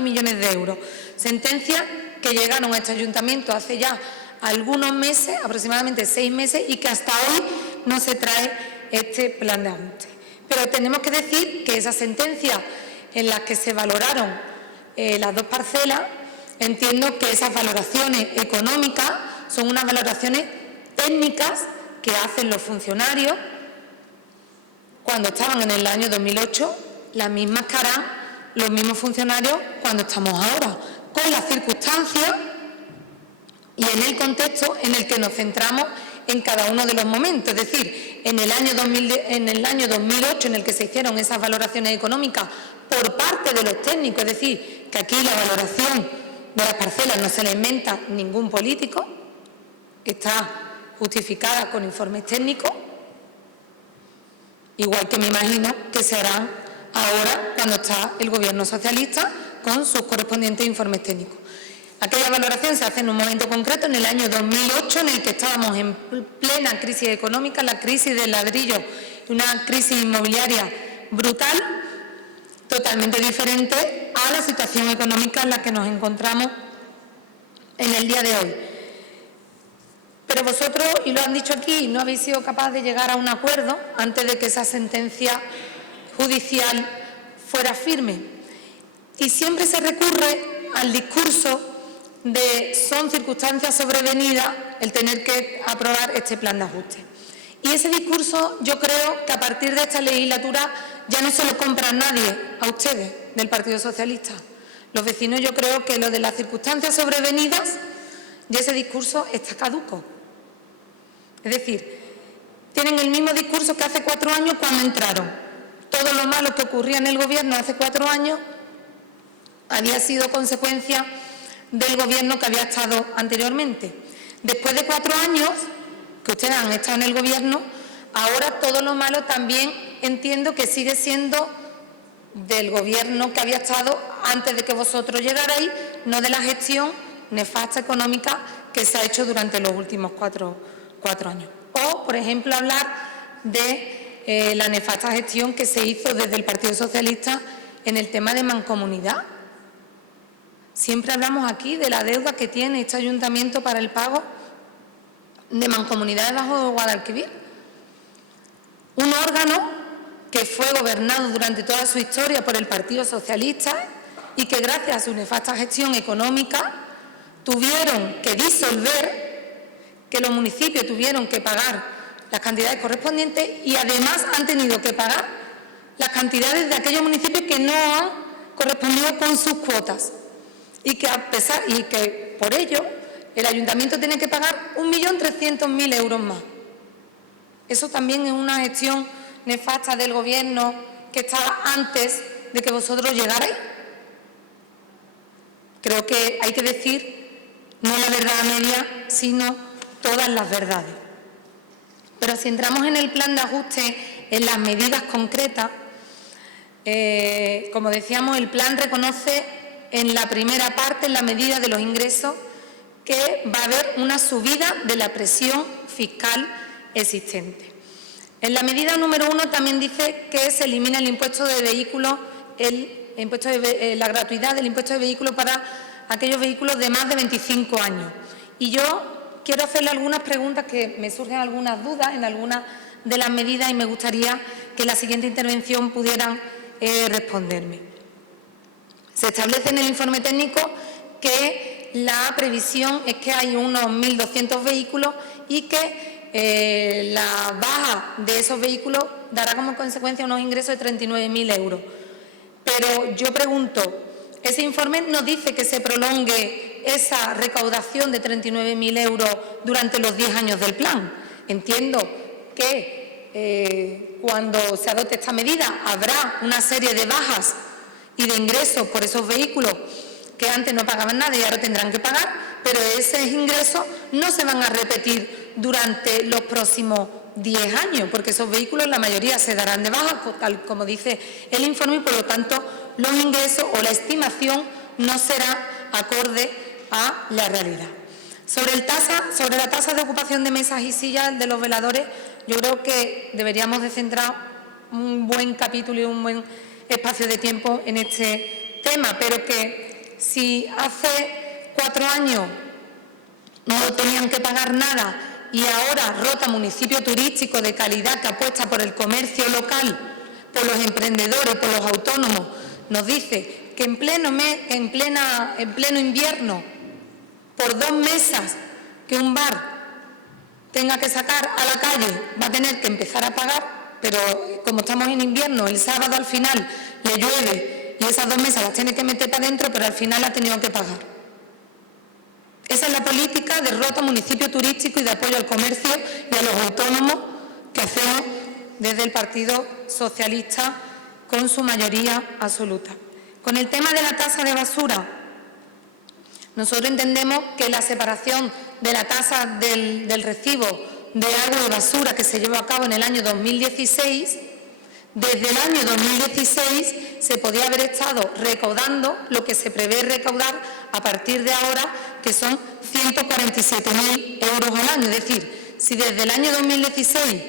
millones de euros. Sentencias que llegaron a este ayuntamiento hace ya algunos meses, aproximadamente 6 meses, y que hasta hoy no se trae este plan de ajuste. Pero tenemos que decir que esas sentencias en las que se valoraron las 2 parcelas, entiendo que esas valoraciones económicas son unas valoraciones técnicas que hacen los funcionarios cuando estaban en el año 2008, las mismas que harán los mismos funcionarios cuando estamos ahora, con las circunstancias y en el contexto en el que nos centramos en cada uno de los momentos. Es decir, en el año 2008, en el que se hicieron esas valoraciones económicas por parte de los técnicos, es decir, que aquí la valoración de las parcelas no se la inventa ningún político, está justificada con informes técnicos, igual que me imagino que se harán ahora cuando está el Gobierno socialista con sus correspondientes informes técnicos. Aquella valoración se hace en un momento concreto, en el año 2008, en el que estábamos en plena crisis económica, la crisis del ladrillo, una crisis inmobiliaria brutal, totalmente diferente a la situación económica en la que nos encontramos en el día de hoy. Pero vosotros, y lo han dicho aquí, no habéis sido capaces de llegar a un acuerdo antes de que esa sentencia judicial fuera firme. Y siempre se recurre al discurso de son circunstancias sobrevenidas el tener que aprobar este plan de ajuste. Y ese discurso yo creo que a partir de esta legislatura ya no se lo compra nadie a ustedes del Partido Socialista. Los vecinos, yo creo que lo de las circunstancias sobrevenidas, ya ese discurso está caduco. Es decir, tienen el mismo discurso que hace 4 años cuando entraron. Todo lo malo que ocurría en el Gobierno hace 4 años había sido consecuencia del Gobierno que había estado anteriormente. Después de 4 años que ustedes han estado en el Gobierno, ahora todo lo malo también entiendo que sigue siendo del Gobierno que había estado antes de que vosotros llegarais, no de la gestión nefasta económica que se ha hecho durante los últimos 4 años. O, por ejemplo, hablar de la nefasta gestión que se hizo desde el Partido Socialista en el tema de mancomunidad. Siempre hablamos aquí de la deuda que tiene este ayuntamiento para el pago de mancomunidad debajo de Guadalquivir. Un órgano que fue gobernado durante toda su historia por el Partido Socialista y que gracias a su nefasta gestión económica tuvieron que disolver, que los municipios tuvieron que pagar las cantidades correspondientes y además han tenido que pagar las cantidades de aquellos municipios que no han correspondido con sus cuotas. Y que por ello el ayuntamiento tiene que pagar 1.300.000 euros más. Eso también es una gestión nefasta del Gobierno que estaba antes de que vosotros llegarais. Creo que hay que decir no la verdad a media, sino todas las verdades. Pero si entramos en el plan de ajuste, en las medidas concretas, como decíamos, el plan reconoce en la primera parte, en la medida de los ingresos, que va a haber una subida de la presión fiscal existente. En la medida número 1 también dice que se elimina el impuesto de vehículos el la gratuidad del impuesto de vehículos para aquellos vehículos de más de 25 años. Y yo quiero hacerle algunas preguntas que me surgen algunas dudas en algunas de las medidas y me gustaría que en la siguiente intervención pudieran responderme. Se establece en el informe técnico que la previsión es que hay unos 1.200 vehículos y que la baja de esos vehículos dará como consecuencia unos ingresos de 39.000 euros. Pero yo pregunto, ese informe no dice que se prolongue esa recaudación de 39.000 euros durante los 10 años del plan. Entiendo que cuando se adopte esta medida habrá una serie de bajas y de ingresos por esos vehículos que antes no pagaban nada y ahora tendrán que pagar, pero esos ingresos no se van a repetir durante los próximos 10 años, porque esos vehículos la mayoría se darán de baja, tal como dice el informe, y por lo tanto los ingresos o la estimación no será acorde a la realidad. Sobre la tasa de ocupación de mesas y sillas de los veladores, yo creo que deberíamos de centrar un buen capítulo y un buen espacio de tiempo en este tema, pero que si hace 4 años no tenían que pagar nada y ahora Rota, municipio turístico de calidad que apuesta por el comercio local, por los emprendedores, por los autónomos, nos dice que en pleno invierno, por 2 mesas que un bar tenga que sacar a la calle, va a tener que empezar a pagar, pero como estamos en invierno, el sábado al final le llueve y esas 2 mesas las tiene que meter para adentro, pero al final la ha tenido que pagar. Esa es la política de Rota, municipio turístico y de apoyo al comercio y a los autónomos que hacemos desde el Partido Socialista con su mayoría absoluta. Con el tema de la tasa de basura, nosotros entendemos que la separación de la tasa del recibo de agua y basura que se llevó a cabo en el año 2016, desde el año 2016 se podía haber estado recaudando lo que se prevé recaudar a partir de ahora, que son 147.000 euros al año. Es decir, si desde el año 2016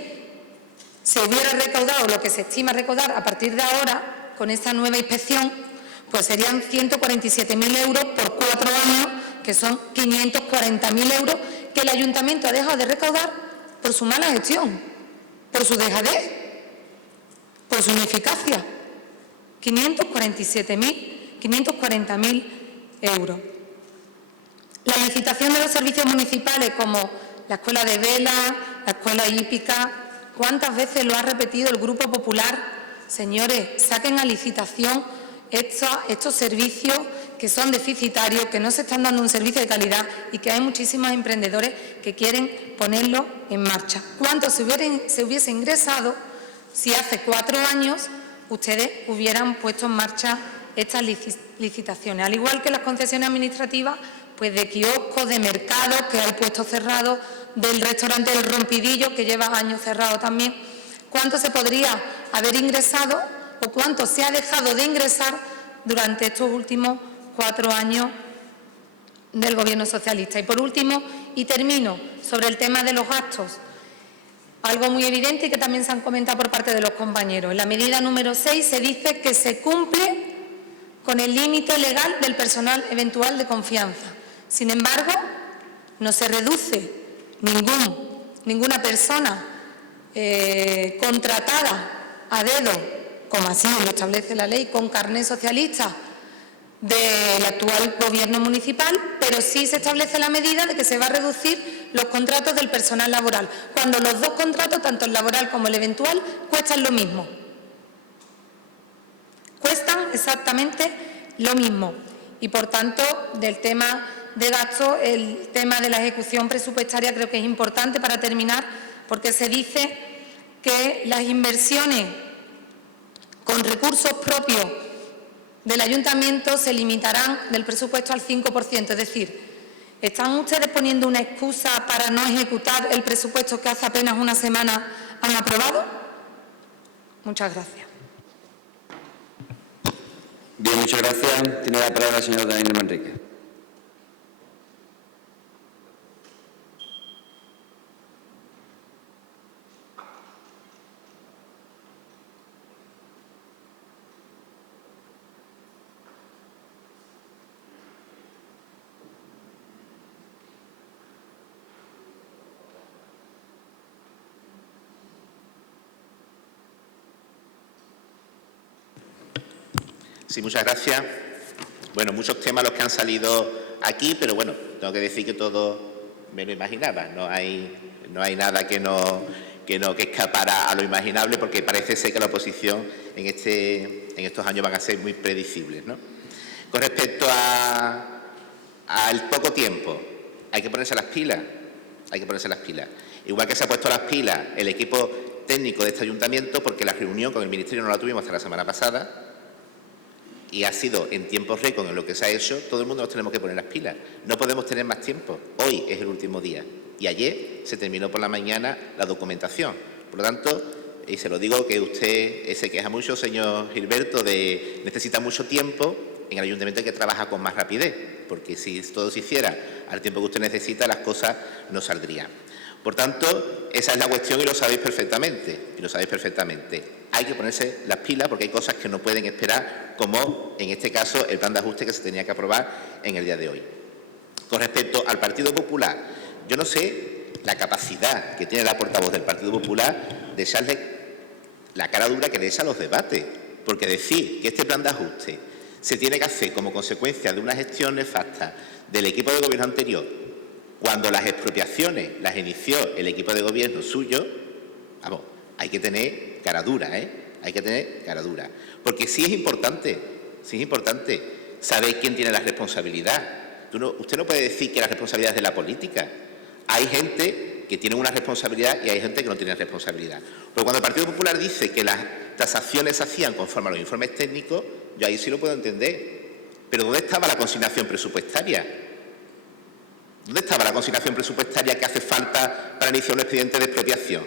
se hubiera recaudado lo que se estima recaudar a partir de ahora, con esta nueva inspección, pues serían 147.000 euros por 4 años, que son 540.000 euros que el ayuntamiento ha dejado de recaudar por su mala gestión, por su dejadez, por su ineficacia. 540.000 euros. La licitación de los servicios municipales como la escuela de vela, la escuela hípica, ¿cuántas veces lo ha repetido el Grupo Popular? Señores, saquen a licitación estos servicios que son deficitarios, que no se están dando un servicio de calidad y que hay muchísimos emprendedores que quieren ponerlo en marcha. ¿Cuánto se hubiese ingresado si hace 4 años ustedes hubieran puesto en marcha estas licitaciones? Al igual que las concesiones administrativas, pues de kioscos, de mercados, que hay puestos cerrados, del restaurante del Rompidillo, que lleva años cerrado también. ¿Cuánto se podría haber ingresado o cuánto se ha dejado de ingresar durante estos últimos 4 años del Gobierno socialista? Y por último, y termino, sobre el tema de los gastos. Algo muy evidente y que también se han comentado por parte de los compañeros. En la medida número 6 se dice que se cumple con el límite legal del personal eventual de confianza. Sin embargo, no se reduce ninguna persona contratada a dedo, como así lo establece la ley, con carné socialista del actual Gobierno municipal, pero sí se establece la medida de que se va a reducir los contratos del personal laboral, cuando los 2 contratos, tanto el laboral como el eventual, cuestan lo mismo. Cuestan exactamente lo mismo. Y, por tanto, del tema de gasto, el tema de la ejecución presupuestaria creo que es importante para terminar, porque se dice que las inversiones con recursos propios del ayuntamiento se limitarán del presupuesto al 5%. Es decir, ¿están ustedes poniendo una excusa para no ejecutar el presupuesto que hace apenas una semana han aprobado? Muchas gracias. Bien, muchas gracias. Tiene la palabra el señor Daniel Manrique. Sí, muchas gracias. Bueno, muchos temas los que han salido aquí, pero bueno, tengo que decir que todo me lo imaginaba. No hay nada que escapara a lo imaginable, porque parece ser que la oposición en estos años van a ser muy predecibles, ¿no? Con respecto al poco tiempo, hay que ponerse las pilas. Hay que ponerse las pilas. Igual que se ha puesto las pilas el equipo técnico de este ayuntamiento, porque la reunión con el Ministerio no la tuvimos hasta la semana pasada, y ha sido en tiempo récord en lo que se ha hecho. Todo el mundo nos tenemos que poner las pilas. No podemos tener más tiempo. Hoy es el último día. Y ayer se terminó por la mañana la documentación. Por lo tanto, y se lo digo, que usted se queja mucho, señor Gilberto, de necesita mucho tiempo. En el ayuntamiento hay que trabajar con más rapidez, porque si todo se hiciera al tiempo que usted necesita, las cosas no saldrían. Por tanto, esa es la cuestión y lo sabéis perfectamente. Hay que ponerse las pilas, porque hay cosas que no pueden esperar, como en este caso el plan de ajuste que se tenía que aprobar en el día de hoy. Con respecto al Partido Popular, yo no sé la capacidad que tiene la portavoz del Partido Popular de echarle la cara dura que le echa a los debates, porque decir que este plan de ajuste se tiene que hacer como consecuencia de una gestión nefasta del equipo de gobierno anterior, cuando las expropiaciones las inició el equipo de gobierno suyo, vamos, hay que tener cara dura, ¿eh? Hay que tener cara dura. Porque sí es importante saber quién tiene la responsabilidad. Usted no puede decir que la responsabilidad es de la política. Hay gente que tiene una responsabilidad y hay gente que no tiene responsabilidad. Pero cuando el Partido Popular dice que las tasaciones se hacían conforme a los informes técnicos, yo ahí sí lo puedo entender. Pero ¿dónde estaba la consignación presupuestaria? ¿Dónde estaba la consignación presupuestaria que hace falta para iniciar un expediente de expropiación?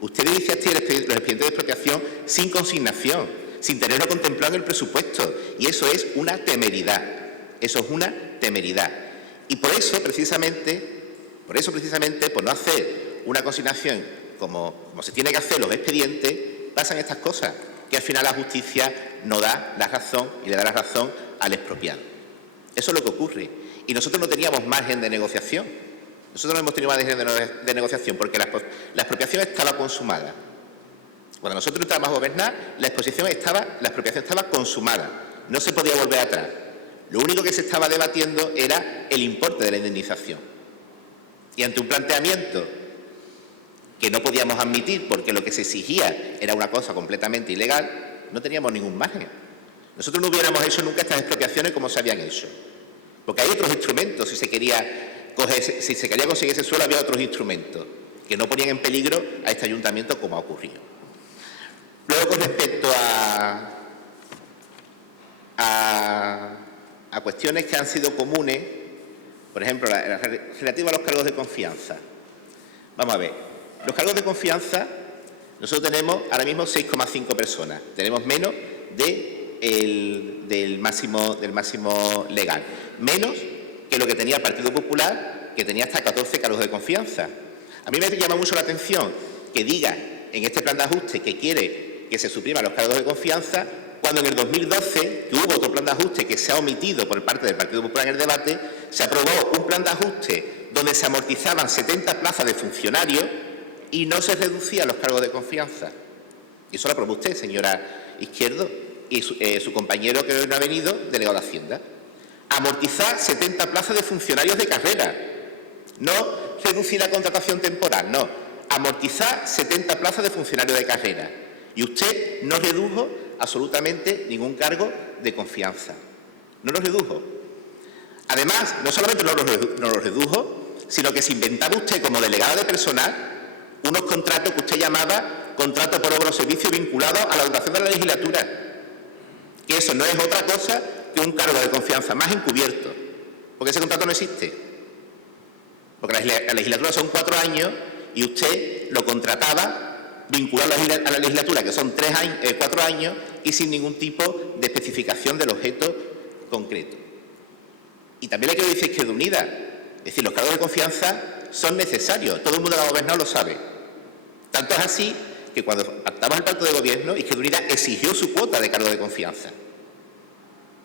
Usted inicia los expedientes de expropiación sin consignación, sin tenerlo contemplado en el presupuesto. Y eso es una temeridad. Eso es una temeridad. Y por eso, precisamente, por no hacer una consignación como se tiene que hacer los expedientes, pasan estas cosas, que al final la justicia no da la razón y le da la razón al expropiado. Eso es lo que ocurre. Y nosotros no teníamos margen de negociación. Nosotros no hemos tenido margen de negociación porque la expropiación estaba consumada. Cuando nosotros entramos a gobernar, la expropiación estaba consumada. No se podía volver atrás. Lo único que se estaba debatiendo era el importe de la indemnización. Y ante un planteamiento que no podíamos admitir porque lo que se exigía era una cosa completamente ilegal, no teníamos ningún margen. Nosotros no hubiéramos hecho nunca estas expropiaciones como se habían hecho. Porque hay otros instrumentos, si se quería conseguir ese suelo, había otros instrumentos que no ponían en peligro a este ayuntamiento como ha ocurrido. Luego, con respecto a cuestiones que han sido comunes, por ejemplo, relativa a los cargos de confianza. Vamos a ver, los cargos de confianza, nosotros tenemos ahora mismo 6,5 personas, tenemos menos del máximo legal, menos que lo que tenía el Partido Popular, que tenía hasta 14 cargos de confianza. A mí me llama mucho la atención que diga en este plan de ajuste que quiere que se supriman los cargos de confianza, cuando en el 2012, que hubo otro plan de ajuste que se ha omitido por parte del Partido Popular en el debate, se aprobó un plan de ajuste donde se amortizaban 70 plazas de funcionarios y no se reducían los cargos de confianza. Y eso lo aprobó usted, señora Izquierdo, y su compañero, que hoy no ha venido, delegado de Hacienda. Amortizar 70 plazas de funcionarios de carrera. No reducir la contratación temporal, no. Amortizar 70 plazas de funcionarios de carrera. Y usted no redujo absolutamente ningún cargo de confianza. No lo redujo. Además, no solamente no lo redujo, sino que se inventaba usted como delegado de personal unos contratos que usted llamaba contrato por obra o servicio vinculados a la duración de la legislatura. Que eso no es otra cosa que un cargo de confianza más encubierto, porque ese contrato no existe. Porque la legislatura son 4 años y usted lo contrataba vinculado a la legislatura, que son 4 años, y sin ningún tipo de especificación del objeto concreto. Y también le quiero decir Izquierda Unida, es decir, los cargos de confianza son necesarios, todo el mundo que ha gobernado lo sabe. Tanto es así que cuando pactamos el pacto de gobierno, Izquierda Unida exigió su cuota de cargo de confianza.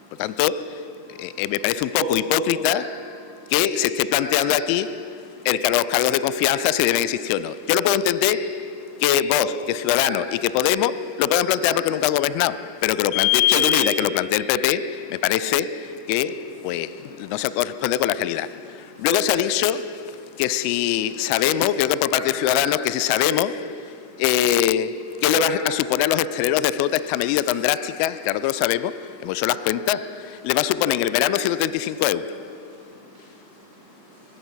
Por tanto, me parece un poco hipócrita que se esté planteando aquí los cargos de confianza si deben existir o no. Yo lo puedo entender que Vox, que Ciudadanos y que Podemos lo puedan plantear porque nunca han gobernado, pero que lo plantee Izquierda Unida y que lo plantee el PP, me parece que pues, no se corresponde con la realidad. Luego se ha dicho que si sabemos, creo que por parte de Ciudadanos, que si sabemos qué le va a suponer a los hosteleros de Rota esta medida tan drástica, que ahora todos lo sabemos, hemos hecho las cuentas, le va a suponer en el verano 135 euros.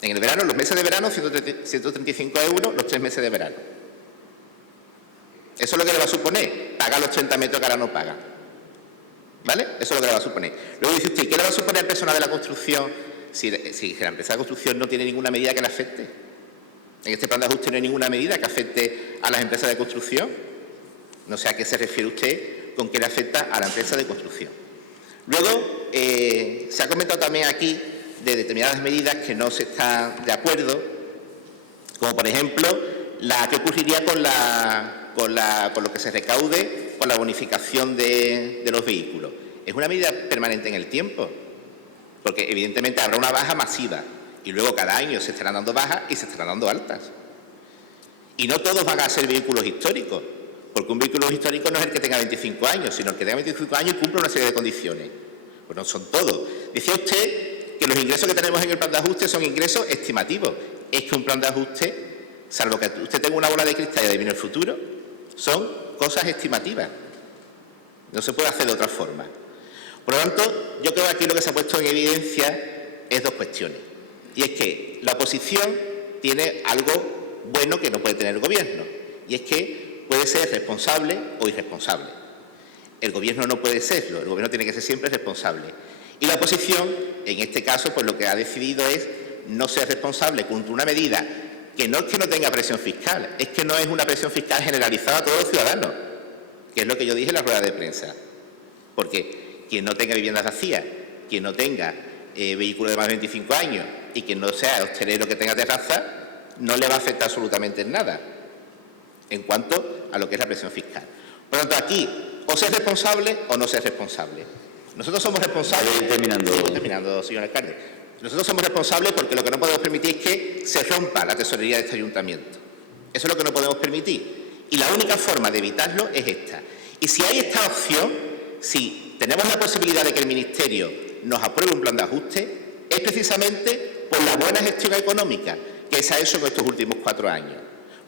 En el verano, los meses de verano, 135 euros los 3 meses de verano. Eso es lo que le va a suponer, pagar los 30 metros que ahora no paga. ¿Vale? Eso es lo que le va a suponer. Luego dice usted, ¿qué le va a suponer al personal de la construcción si la empresa de construcción no tiene ninguna medida que le afecte? En este plan de ajuste no hay ninguna medida que afecte a las empresas de construcción. No sé a qué se refiere usted con que le afecta a la empresa de construcción. Luego, se ha comentado también aquí de determinadas medidas que no se está de acuerdo, como por ejemplo, la que ocurriría con lo que se recaude con la bonificación de los vehículos. Es una medida permanente en el tiempo, porque evidentemente habrá una baja masiva y luego cada año se estarán dando bajas y se estarán dando altas. Y no todos van a ser vehículos históricos, porque un vehículo histórico no es el que tenga 25 años, sino el que tenga 25 años y cumple una serie de condiciones. Pues no son todos. Decía usted que los ingresos que tenemos en el plan de ajuste son ingresos estimativos. Es que un plan de ajuste, salvo que usted tenga una bola de cristal y adivine el futuro, son cosas estimativas. No se puede hacer de otra forma. Por lo tanto, yo creo que aquí lo que se ha puesto en evidencia es dos cuestiones. Y es que la oposición tiene algo bueno que no puede tener el Gobierno. Y es que puede ser responsable o irresponsable. El Gobierno no puede serlo. El Gobierno tiene que ser siempre responsable. Y la oposición, en este caso, pues lo que ha decidido es no ser responsable contra una medida que no es que no tenga presión fiscal, es que no es una presión fiscal generalizada a todos los ciudadanos, que es lo que yo dije en la rueda de prensa. Porque quien no tenga viviendas vacías, quien no tenga vehículos de más de 25 años y quien no sea hostelero que tenga terraza, no le va a afectar absolutamente en nada en cuanto a lo que es la presión fiscal. Por lo tanto, aquí, o ser responsable o no ser responsable. Nosotros somos responsables... Terminando, señor alcalde. Nosotros somos responsables porque lo que no podemos permitir es que se rompa la tesorería de este ayuntamiento. Eso es lo que no podemos permitir. Y la única forma de evitarlo es esta. Y si hay esta opción, si tenemos la posibilidad de que el Ministerio nos apruebe un plan de ajuste, es precisamente por la buena gestión económica que se ha hecho en estos últimos 4 años.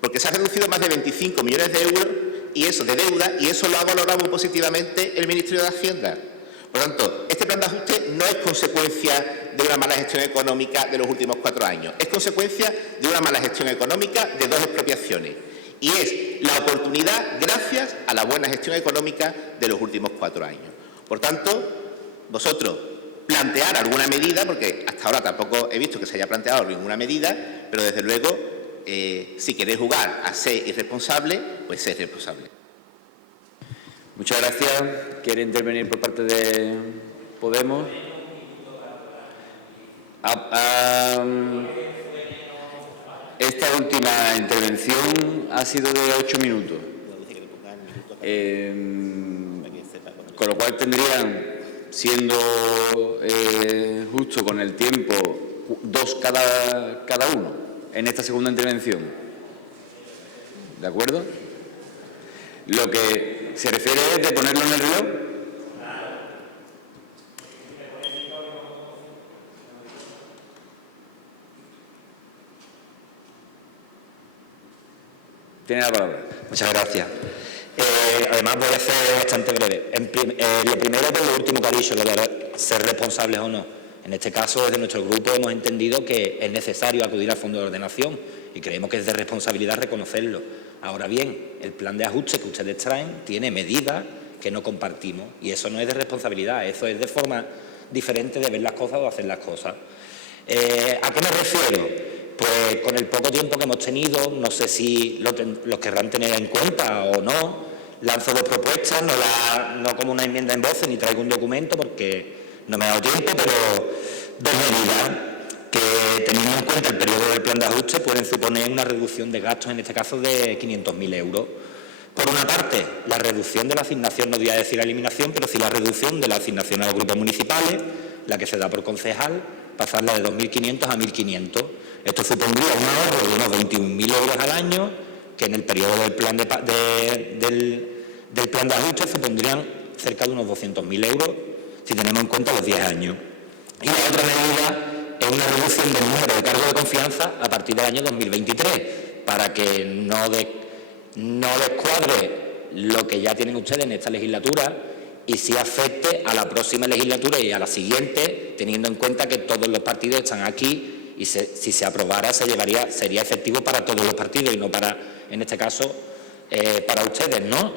Porque se ha reducido más de 25 millones de euros y eso de deuda, y eso lo ha valorado positivamente el Ministerio de Hacienda. Por lo tanto, este plan de ajuste no es consecuencia de una mala gestión económica de los últimos 4 años, es consecuencia de una mala gestión económica de 2 expropiaciones. Y es la oportunidad gracias a la buena gestión económica de los últimos 4 años. Por tanto, vosotros plantear alguna medida, porque hasta ahora tampoco he visto que se haya planteado ninguna medida, pero desde luego, si queréis jugar a ser irresponsable, pues ser responsable. Muchas gracias. ¿Quiere intervenir por parte de Podemos? Esta última intervención ha sido de 8 minutos. Con lo cual tendrían, siendo justo con el tiempo, 2 cada uno en esta segunda intervención. ¿De acuerdo? Lo que se refiere es de ponerlo en el reloj. Tiene la palabra. Muchas gracias. Además, voy a ser bastante breve. Lo primero, por lo último que ha dicho, lo de ser responsables o no. En este caso, desde nuestro grupo hemos entendido que es necesario acudir al Fondo de Ordenación y creemos que es de responsabilidad reconocerlo. Ahora bien, el plan de ajuste que ustedes traen tiene medidas que no compartimos y eso no es de responsabilidad, eso es de forma diferente de ver las cosas o hacer las cosas. ¿A qué me refiero? Pues con el poco tiempo que hemos tenido, no sé si los querrán tener en cuenta o no, lanzo 2 propuestas, no como una enmienda en voces ni traigo un documento porque no me ha dado tiempo, pero 2 medidas que, teniendo en cuenta el periodo del plan de ajuste, pueden suponer una reducción de gastos, en este caso de 500.000 euros. Por una parte, la reducción de la asignación, no voy a decir la eliminación, pero sí la reducción de la asignación a los grupos municipales, la que se da por concejal, pasarla de 2.500 a 1.500. Esto supondría un ahorro de unos 21.000 euros al año, que en el periodo del plan de ajuste supondrían cerca de unos 200.000 euros, si tenemos en cuenta los 10 años. Y la otra medida es una reducción del número de cargos de confianza a partir del año 2023, para que no descuadre lo que ya tienen ustedes en esta legislatura y sí afecte a la próxima legislatura y a la siguiente, teniendo en cuenta que todos los partidos están aquí y si se aprobara sería efectivo para todos los partidos y no para, en este caso, para ustedes, ¿no?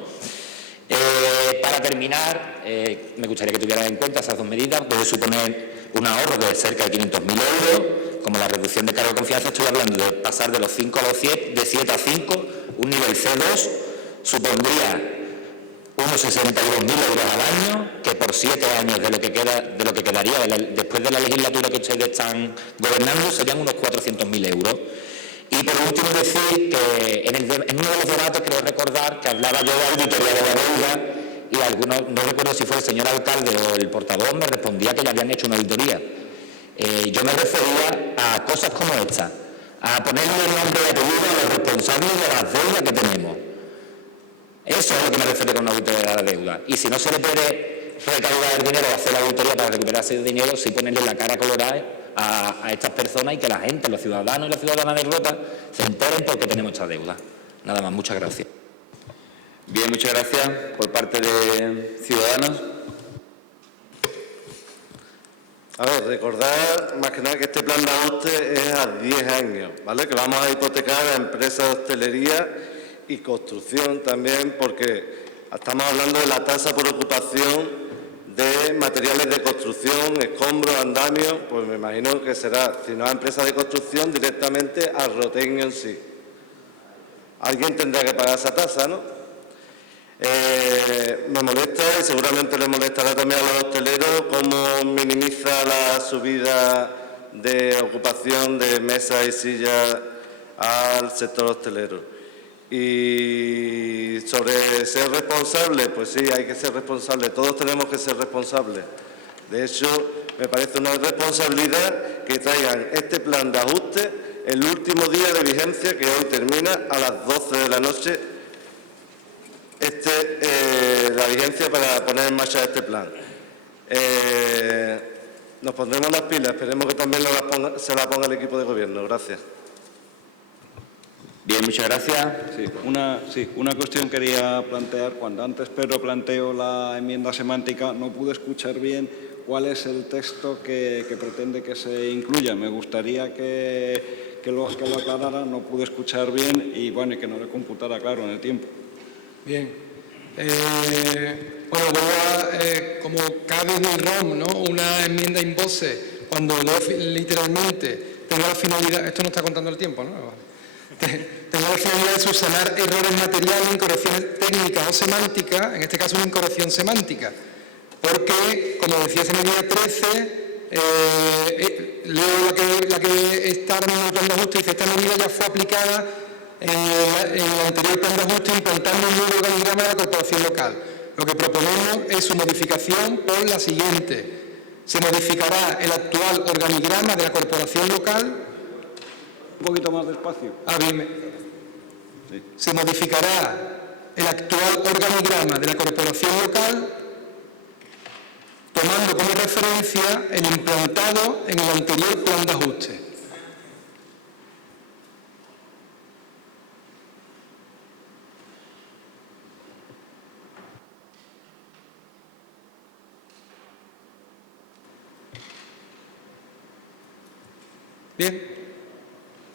Para terminar, me gustaría que tuvieran en cuenta esas dos medidas. Puede suponer un ahorro de cerca de 500.000 euros, como la reducción de cargo de confianza. Estoy hablando de pasar de los 5 a los 7, de 7 a 5, un nivel C2, supondría unos 62.000 euros al año, que por 7 años de lo que quedaría después de la legislatura que ustedes están gobernando serían unos 400.000 euros. Y por último decir que en uno de los debates creo recordar que hablaba yo de auditoría de la deuda y algunos, no recuerdo si fue el señor alcalde o el portavoz, me respondía que ya habían hecho una auditoría. Yo me refería a cosas como esta, a ponerle el nombre y apellido a los responsables de las deudas que tenemos. Eso es a lo que me refiero con una auditoría de la deuda. Y si no se le puede recaudar el dinero o hacer la auditoría para recuperarse el dinero, sí ponerle la cara colorada a estas personas y que la gente, los ciudadanos y las ciudadanas de Rota se enteren porque tenemos esta deuda. Nada más, muchas gracias. Bien, muchas gracias. Por parte de Ciudadanos. A ver, recordar más que nada que este plan de ajuste es a 10 años, ¿vale? Que vamos a hipotecar a empresas de hostelería y construcción también, porque estamos hablando de la tasa por ocupación de materiales de construcción, escombros, andamios, pues me imagino que será, si no a empresas de construcción, directamente a Roteño en sí. Alguien tendrá que pagar esa tasa, ¿no? Me molesta y seguramente le molestará también a los hosteleros cómo minimiza la subida de ocupación de mesas y sillas al sector hostelero. Y sobre ser responsable, pues sí, hay que ser responsable, todos tenemos que ser responsables. De hecho, me parece una responsabilidad que traigan este plan de ajuste el último día de vigencia, que hoy termina a las 12 de la noche, la vigencia para poner en marcha este plan. Nos pondremos las pilas, esperemos que también se la ponga el equipo de gobierno. Gracias. Bien, muchas gracias. Sí, una cuestión quería plantear. Cuando antes Pedro planteó la enmienda semántica, no pude escuchar bien cuál es el texto que pretende que se incluya. Me gustaría que lo aclarara, no pude escuchar bien y bueno, y que no le computara claro en el tiempo. Bien. Bueno, como cabe en el ROM, ¿no? Una enmienda in voce, cuando literalmente tenga la finalidad, esto no está contando el tiempo, ¿no? Tengo la finalidad de subsanar errores materiales, incorrecciones técnicas o semánticas, en este caso una incorrección semántica, porque, como decía esa medida 13, leo la que está en el plan de ajuste, dice: esta medida ya fue aplicada en el anterior plan de ajuste implantando un nuevo organigrama de la corporación local. Lo que proponemos es su modificación por la siguiente: se modificará el actual organigrama de la corporación local. Un poquito más despacio. Bien. Sí. Se modificará el actual organigrama de la corporación local tomando como referencia el implantado en el anterior plan de ajuste. Bien.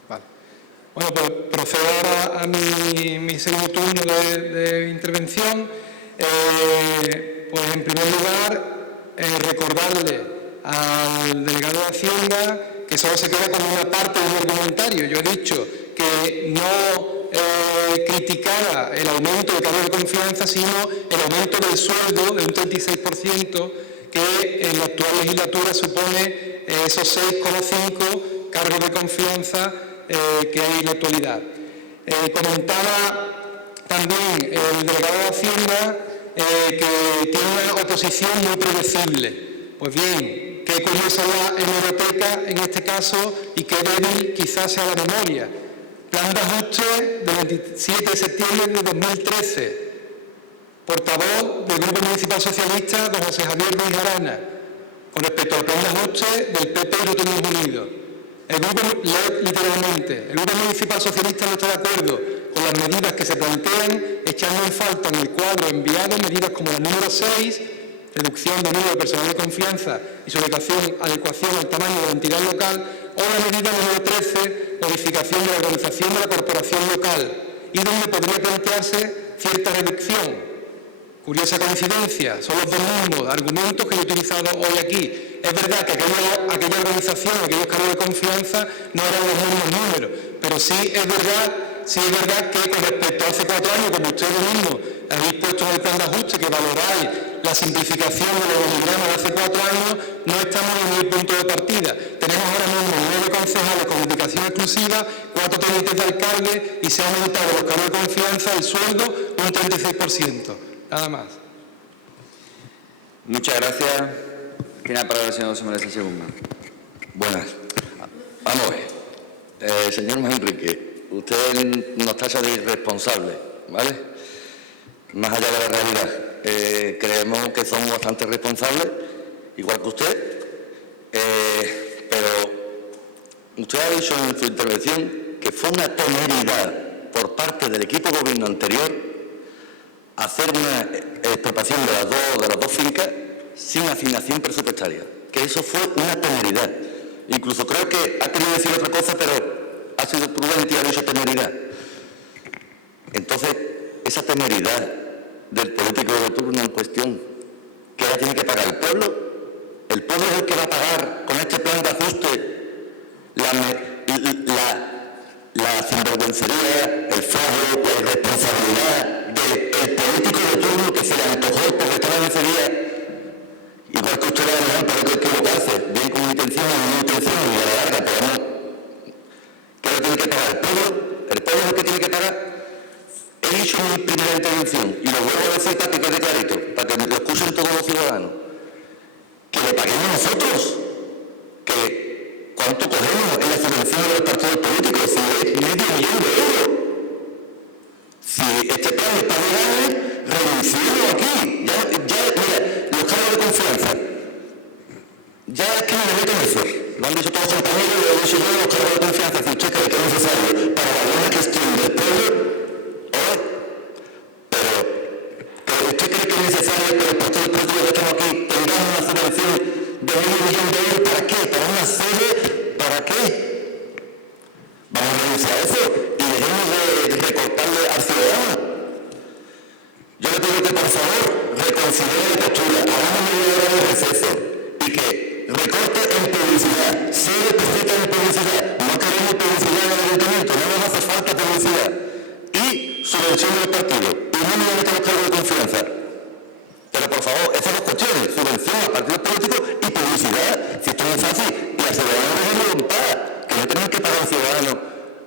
Vale. Bueno, pues procedo ahora a mi segundo turno de intervención. Pues en primer lugar, recordarle al delegado de Hacienda que solo se queda con una parte del argumentario. Yo he dicho que no criticara el aumento de cargo de confianza, sino el aumento del sueldo de un 36% que en la actual legislatura supone esos 6,5 cargos de confianza que hay en la actualidad. Comentaba también el delegado de Hacienda que tiene una oposición muy predecible. Pues bien, qué curiosa la hemeroteca en este caso y qué débil quizás sea la memoria. Plan de ajuste del 27 de septiembre de 2013. Portavoz del Grupo Municipal Socialista, don José Javier Ruiz Arana, con respecto al plan de ajuste del PP y Rotundus Unidos. Leo literalmente, el Grupo Municipal Socialista no está de acuerdo con las medidas que se plantean, echando en falta en el cuadro enviado medidas como la número 6, reducción del número de personal de confianza y su adecuación al tamaño de la entidad local, o la medida número 13, modificación de la organización de la corporación local, y donde podría plantearse cierta reducción. Curiosa coincidencia, son los dos mismos argumentos que he utilizado hoy aquí. Es verdad que aquella organización, aquellos cargos de confianza no eran los mismos números, pero sí es verdad que con respecto a hace 4 años, como ustedes mismos habéis puesto en el plan de ajuste, que valoráis la simplificación del organigrama de hace 4 años, no estamos en el punto de partida. Tenemos ahora mismo 9 concejales con dedicación exclusiva, 4 tenientes de alcalde y se ha aumentado los cargos de confianza el sueldo un 36%. Nada más. Muchas gracias. Tiene la palabra el señor José María Segunda. Buenas. Vamos a ver. Señor Manrique, usted nos tacha de irresponsable, ¿vale? Más allá de la realidad. Creemos que somos bastante responsables, igual que usted, pero usted ha dicho en su intervención que fue una temeridad por parte del equipo de gobierno anterior hacer una expropiación de las dos fincas sin asignación presupuestaria, que eso fue una temeridad. Incluso creo que ha querido decir otra cosa, pero ha sido prudente y ha dicho temeridad. Entonces, esa temeridad del político de turno en cuestión, que ahora tiene que pagar el pueblo es el que va a pagar con este plan de ajuste la sinvergüencería, el fraude, la irresponsabilidad del político de turno que se le antojó porque estaba en feria, igual que usted le da para que equivocarse, bien con intención o no intención, y a la larga, pero no. ¿Qué lo tiene que pagar? El pueblo es el que tiene que pagar. He dicho en mi primera intervención, y lo vuelvo a decir para que quede clarito, para que lo escuchen todos los ciudadanos, que le paguemos nosotros, que cuánto cogemos en la subvención de los partidos políticos, si es $500 millones. Si este plan es para llegarle, renunciarlo aquí. Ya, mira, los cargos de confianza. Ya es que no me meten eso. Lo han dicho todos los compañeros, lo han dicho yo, los cargos de confianza. Si usted cree que es necesario para la buena gestión del pueblo, pero usted cree que es necesario que los partidos políticos que estamos aquí tengamos una subvención de $1 millón ¿para qué? ¿Para una sede? ¿Para qué? Vamos a renunciar a eso y dejemos de recortarle al ciudadano. Yo le pido que por favor reconsidere la postura, hagamos media hora de receso y que recorte en publicidad, se deposita en publicidad, no queremos publicidad en el ayuntamiento, no nos hace falta publicidad y subvención del partido y no nos meten los cargos de confianza. Pero por favor, esas dos cuestiones, subvención a partidos políticos y publicidad, si esto no es fácil, y al ciudadano dejemos en paz, que no tenemos que pagar al ciudadano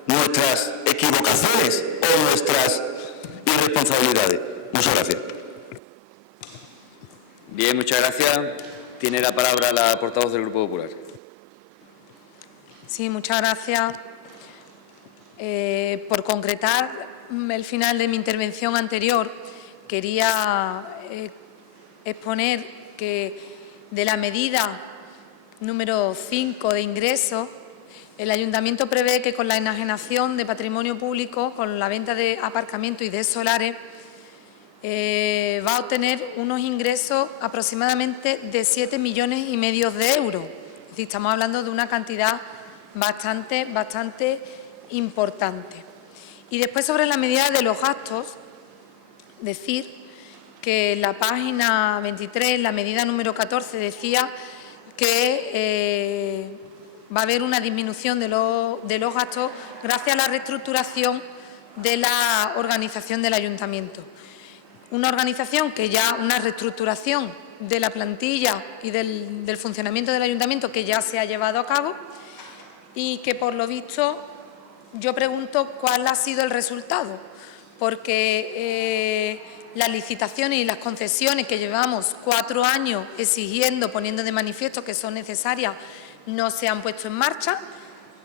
nuestras equivocaciones o nuestras irresponsabilidades. Muchas gracias. Bien, muchas gracias. Tiene la palabra la portavoz del Grupo Popular. Sí, muchas gracias. Por concretar el final de mi intervención anterior, quería exponer que de la medida número 5 de ingresos, el Ayuntamiento prevé que con la enajenación de patrimonio público, con la venta de aparcamientos y de solares, va a obtener unos ingresos aproximadamente de 7,5 millones de euros. Es decir, estamos hablando de una cantidad bastante importante. Y después, sobre la medida de los gastos, decir que en la página 23, la medida número 14, decía que va a haber una disminución de los gastos gracias a la reestructuración de la organización del Ayuntamiento. Una organización que ya, una reestructuración de la plantilla y del funcionamiento del Ayuntamiento que ya se ha llevado a cabo y que, por lo visto, yo pregunto cuál ha sido el resultado, porque las licitaciones y las concesiones que llevamos 4 años exigiendo, poniendo de manifiesto que son necesarias, no se han puesto en marcha.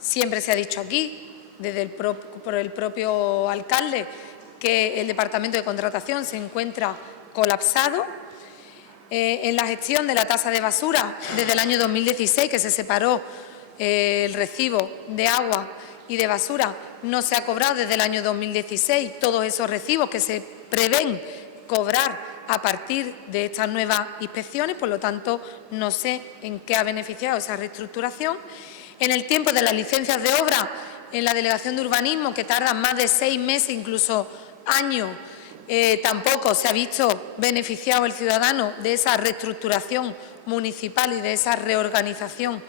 Siempre se ha dicho aquí por el propio alcalde, que el Departamento de Contratación se encuentra colapsado. En la gestión de la tasa de basura desde el año 2016, que se separó el recibo de agua y de basura, no se ha cobrado desde el año 2016 todos esos recibos que se prevén cobrar a partir de estas nuevas inspecciones. Por lo tanto, no sé en qué ha beneficiado esa reestructuración. En el tiempo de las licencias de obra en la Delegación de Urbanismo, que tardan más de 6 meses, incluso años, tampoco se ha visto beneficiado el ciudadano de esa reestructuración municipal y de esa reorganización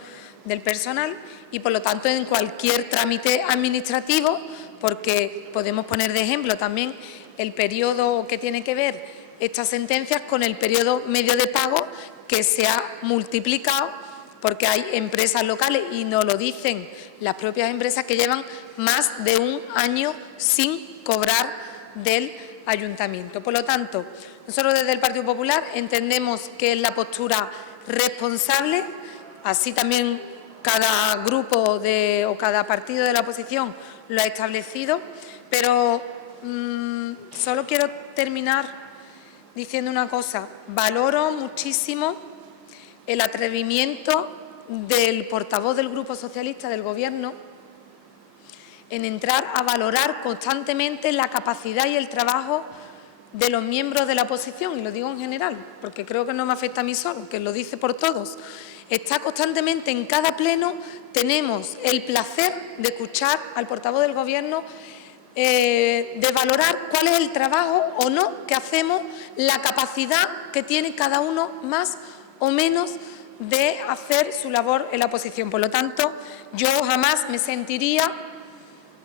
del personal. Y, por lo tanto, en cualquier trámite administrativo, porque podemos poner de ejemplo también el periodo que tiene que ver estas sentencias con el periodo medio de pago, que se ha multiplicado porque hay empresas locales, y nos lo dicen las propias empresas, que llevan más de 1 año sin cobrar del ayuntamiento. Por lo tanto, nosotros desde el Partido Popular entendemos que es la postura responsable, así también cada grupo o cada partido de la oposición lo ha establecido, pero solo quiero terminar diciendo una cosa. Valoro muchísimo el atrevimiento del portavoz del Grupo Socialista del Gobierno en entrar a valorar constantemente la capacidad y el trabajo de los miembros de la oposición, y lo digo en general, porque creo que no me afecta a mí solo, que lo dice por todos. Está constantemente en cada pleno, tenemos el placer de escuchar al portavoz del Gobierno de valorar cuál es el trabajo o no que hacemos, la capacidad que tiene cada uno más o menos de hacer su labor en la oposición. Por lo tanto, yo jamás me sentiría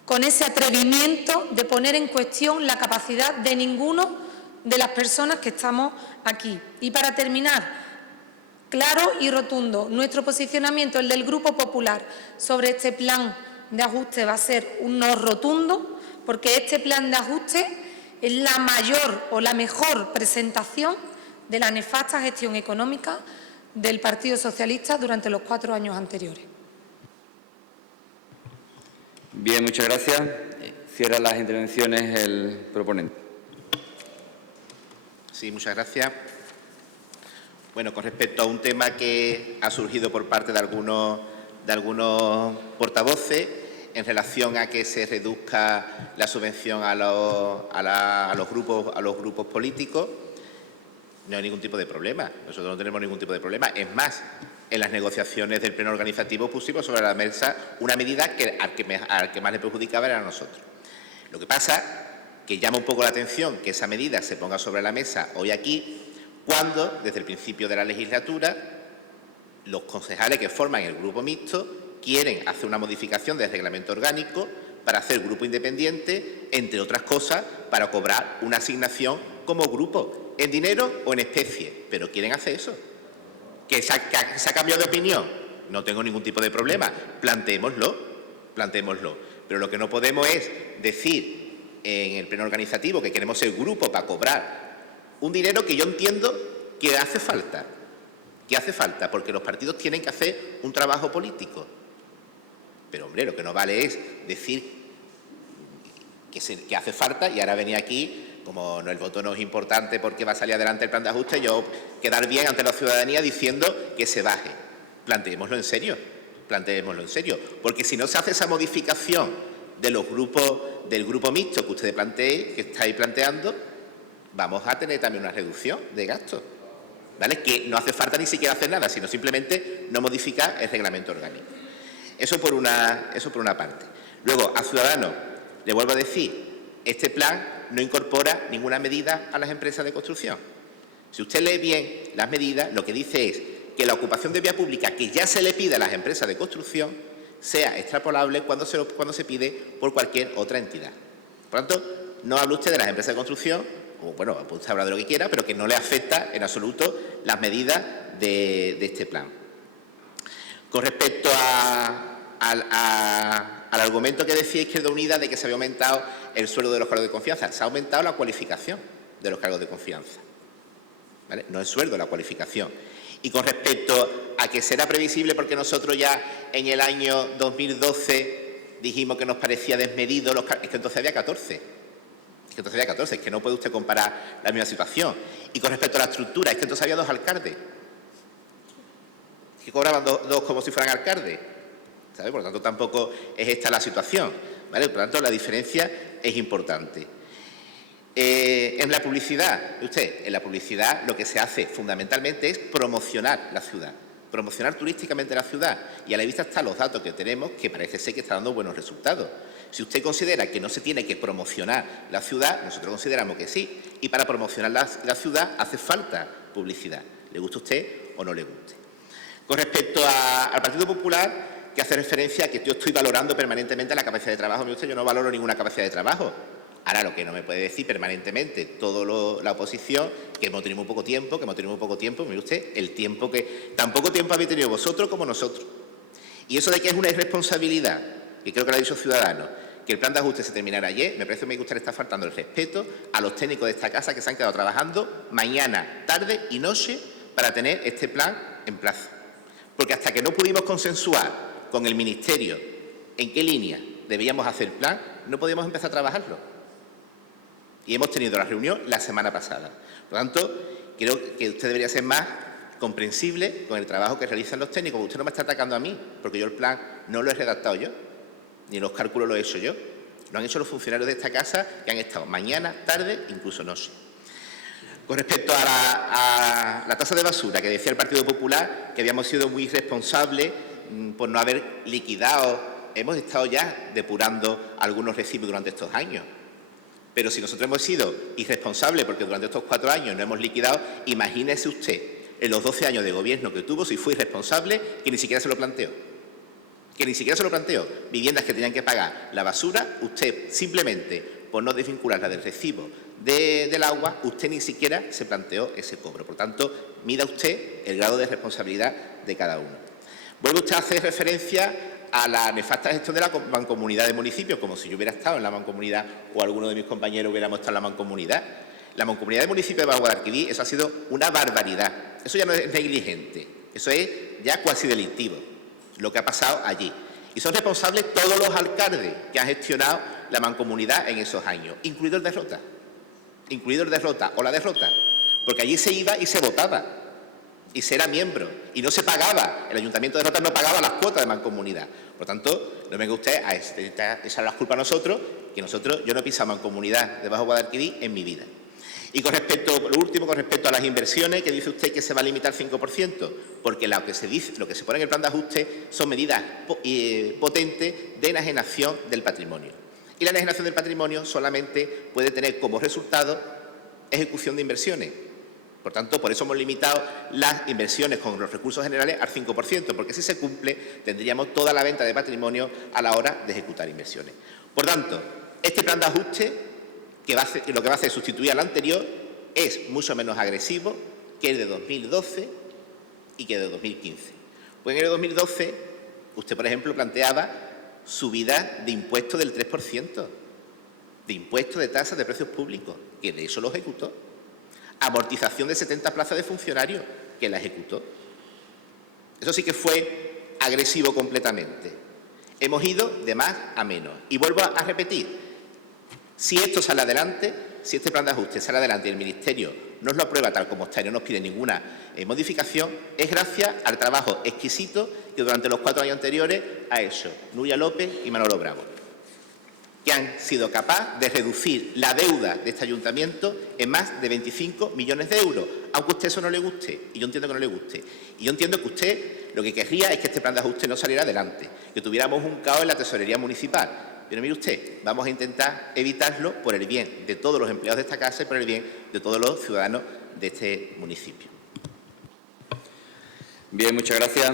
con ese atrevimiento de poner en cuestión la capacidad de ninguno de las personas que estamos aquí. Y para terminar, claro y rotundo, nuestro posicionamiento, el del Grupo Popular, sobre este plan de ajuste va a ser un no rotundo, porque este plan de ajuste es la mayor o la mejor presentación de la nefasta gestión económica del Partido Socialista durante los 4 años anteriores. Bien, muchas gracias. Cierra las intervenciones el proponente. Sí, muchas gracias. Bueno, con respecto a un tema que ha surgido por parte de algunos portavoces en relación a que se reduzca la subvención a los grupos políticos, no hay ningún tipo de problema. Nosotros no tenemos ningún tipo de problema. Es más, en las negociaciones del pleno organizativo pusimos sobre la mesa una medida que al que más le perjudicaba era a nosotros. Lo que pasa que llama un poco la atención que esa medida se ponga sobre la mesa hoy aquí, cuando desde el principio de la legislatura los concejales que forman el grupo mixto quieren hacer una modificación del reglamento orgánico para hacer grupo independiente, entre otras cosas, para cobrar una asignación como grupo, en dinero o en especie, pero quieren hacer eso. ¿Que se ha cambiado de opinión? No tengo ningún tipo de problema, planteémoslo. Pero lo que no podemos es decir en el pleno organizativo que queremos ser grupo para cobrar un dinero que yo entiendo que hace falta, porque los partidos tienen que hacer un trabajo político. Pero, hombre, lo que no vale es decir que hace falta y ahora venir aquí, como el voto no es importante porque va a salir adelante el plan de ajuste, yo quedar bien ante la ciudadanía diciendo que se baje. Planteémoslo en serio, porque si no se hace esa modificación de los grupos, del grupo mixto que ustedes que estáis planteando, vamos a tener también una reducción de gastos, ¿vale? Que no hace falta ni siquiera hacer nada, sino simplemente no modificar el reglamento orgánico. Eso por una parte. Luego, a Ciudadanos, le vuelvo a decir, este plan no incorpora ninguna medida a las empresas de construcción. Si usted lee bien las medidas, lo que dice es que la ocupación de vía pública que ya se le pide a las empresas de construcción sea extrapolable cuando se pide por cualquier otra entidad. Por lo tanto, no habla usted de las empresas de construcción, o bueno, usted habla de lo que quiera, pero que no le afecta en absoluto las medidas de este plan. Con respecto al argumento que decía Izquierda Unida de que se había aumentado el sueldo de los cargos de confianza, se ha aumentado la cualificación de los cargos de confianza, ¿vale? No el sueldo, la cualificación. Y con respecto a que será previsible porque nosotros ya en el año 2012 dijimos que nos parecía desmedido, es que entonces había 14. Es que no puede usted comparar la misma situación. Y con respecto a la estructura, es que entonces había 2 alcaldes, que cobraban dos como si fueran alcaldes, ¿sabe? Por lo tanto, tampoco es esta la situación, ¿vale? Por lo tanto, la diferencia es importante. En la publicidad, en la publicidad lo que se hace fundamentalmente es promocionar la ciudad, promocionar turísticamente la ciudad, y a la vista están los datos que tenemos, que parece ser que está dando buenos resultados. Si usted considera que no se tiene que promocionar la ciudad, nosotros consideramos que sí, y para promocionar la ciudad hace falta publicidad, le guste a usted o no le guste. Con respecto al Partido Popular, que hace referencia a que yo estoy valorando permanentemente la capacidad de trabajo, mire usted, yo no valoro ninguna capacidad de trabajo. Ahora, lo que no me puede decir permanentemente toda la oposición, que hemos tenido muy poco tiempo, mire usted, el tiempo que... Tan poco tiempo habéis tenido vosotros como nosotros. Y eso de que es una irresponsabilidad, que creo que lo ha dicho Ciudadanos, que el plan de ajuste se terminara ayer, me parece que usted le está faltando el respeto a los técnicos de esta casa que se han quedado trabajando mañana, tarde y noche para tener este plan en plazo. Porque hasta que no pudimos consensuar con el Ministerio en qué línea debíamos hacer el plan, no podíamos empezar a trabajarlo. Y hemos tenido la reunión la semana pasada. Por lo tanto, creo que usted debería ser más comprensible con el trabajo que realizan los técnicos. Usted no me está atacando a mí, porque yo el plan no lo he redactado yo, ni los cálculos los he hecho yo. Lo han hecho los funcionarios de esta casa, que han estado mañana, tarde, incluso noche. Con respecto a la tasa de basura, que decía el Partido Popular, que habíamos sido muy irresponsables por no haber liquidado, hemos estado ya depurando algunos recibos durante estos años. Pero si nosotros hemos sido irresponsables porque durante estos 4 años no hemos liquidado, imagínese usted, en los 12 años de gobierno que tuvo, si fue irresponsable, que ni siquiera se lo planteó. Viviendas que tenían que pagar la basura, usted simplemente, por no desvincularla del recibo del agua, usted ni siquiera se planteó ese cobro. Por tanto, mida usted el grado de responsabilidad de cada uno. Vuelve usted a hacer referencia a la nefasta gestión de la mancomunidad de municipios, como si yo hubiera estado en la mancomunidad o alguno de mis compañeros hubiéramos estado en la mancomunidad. La mancomunidad de municipios de Bajo Guadalquivir, eso ha sido una barbaridad. Eso ya no es negligente, eso es ya cuasi delictivo, lo que ha pasado allí. Y son responsables todos los alcaldes que han gestionado la mancomunidad en esos años, incluido el derrota o la derrota, porque allí se iba y se votaba. Y se era miembro, y no se pagaba, el Ayuntamiento de Rota no pagaba las cuotas de mancomunidad. Por tanto, no venga usted a echar las culpas a nosotros, que yo no he pisado mancomunidad de Bajo Guadalquivir en mi vida. Y con respecto a las inversiones, que dice usted que se va a limitar al 5%, porque lo que se pone en el plan de ajuste son medidas potentes de enajenación del patrimonio. Y la enajenación del patrimonio solamente puede tener como resultado ejecución de inversiones. Por tanto, por eso hemos limitado las inversiones con los recursos generales al 5%, porque si se cumple, tendríamos toda la venta de patrimonio a la hora de ejecutar inversiones. Por tanto, este plan de ajuste, lo que va a hacer es sustituir al anterior, es mucho menos agresivo que el de 2012 y que el de 2015. Pues en el de 2012, usted, por ejemplo, planteaba subida de impuestos del 3%, de impuestos de tasas de precios públicos, que de eso lo ejecutó. Amortización de 70 plazas de funcionarios, que la ejecutó. Eso sí que fue agresivo completamente. Hemos ido de más a menos. Y vuelvo a repetir, si esto sale adelante, si este plan de ajuste sale adelante y el Ministerio nos lo aprueba tal como está y no nos pide ninguna modificación, es gracias al trabajo exquisito que durante los 4 años anteriores ha hecho Nuria López y Manolo Bravo, que han sido capaces de reducir la deuda de este ayuntamiento en más de 25 millones de euros, aunque a usted eso no le guste, y yo entiendo que no le guste. Y yo entiendo que usted lo que querría es que este plan de ajuste no saliera adelante, que tuviéramos un caos en la tesorería municipal. Pero mire usted, vamos a intentar evitarlo por el bien de todos los empleados de esta casa y por el bien de todos los ciudadanos de este municipio. Bien, muchas gracias.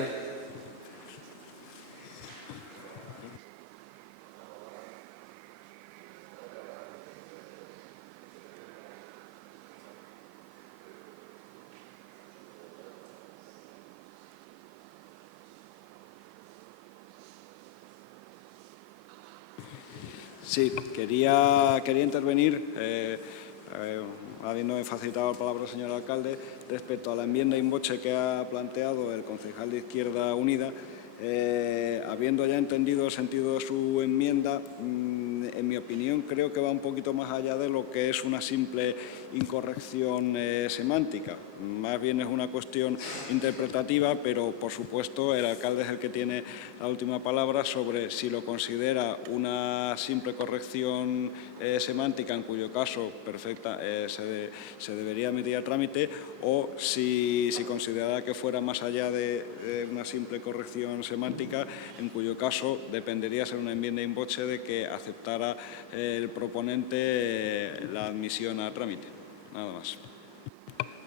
Sí, quería intervenir, habiéndome facilitado la palabra el señor alcalde, respecto a la enmienda in voce que ha planteado el concejal de Izquierda Unida, Habiendo ya entendido el sentido de su enmienda, en mi opinión creo que va un poquito más allá de lo que es una simple incorrección semántica. Más bien es una cuestión interpretativa, pero por supuesto el alcalde es el que tiene la última palabra sobre si lo considera una simple corrección semántica, en cuyo caso se debería emitir a trámite, o si considerara que fuera más allá de una simple corrección semántica, en cuyo caso dependería ser una enmienda in voce de que aceptara el proponente la admisión a trámite. Nada más.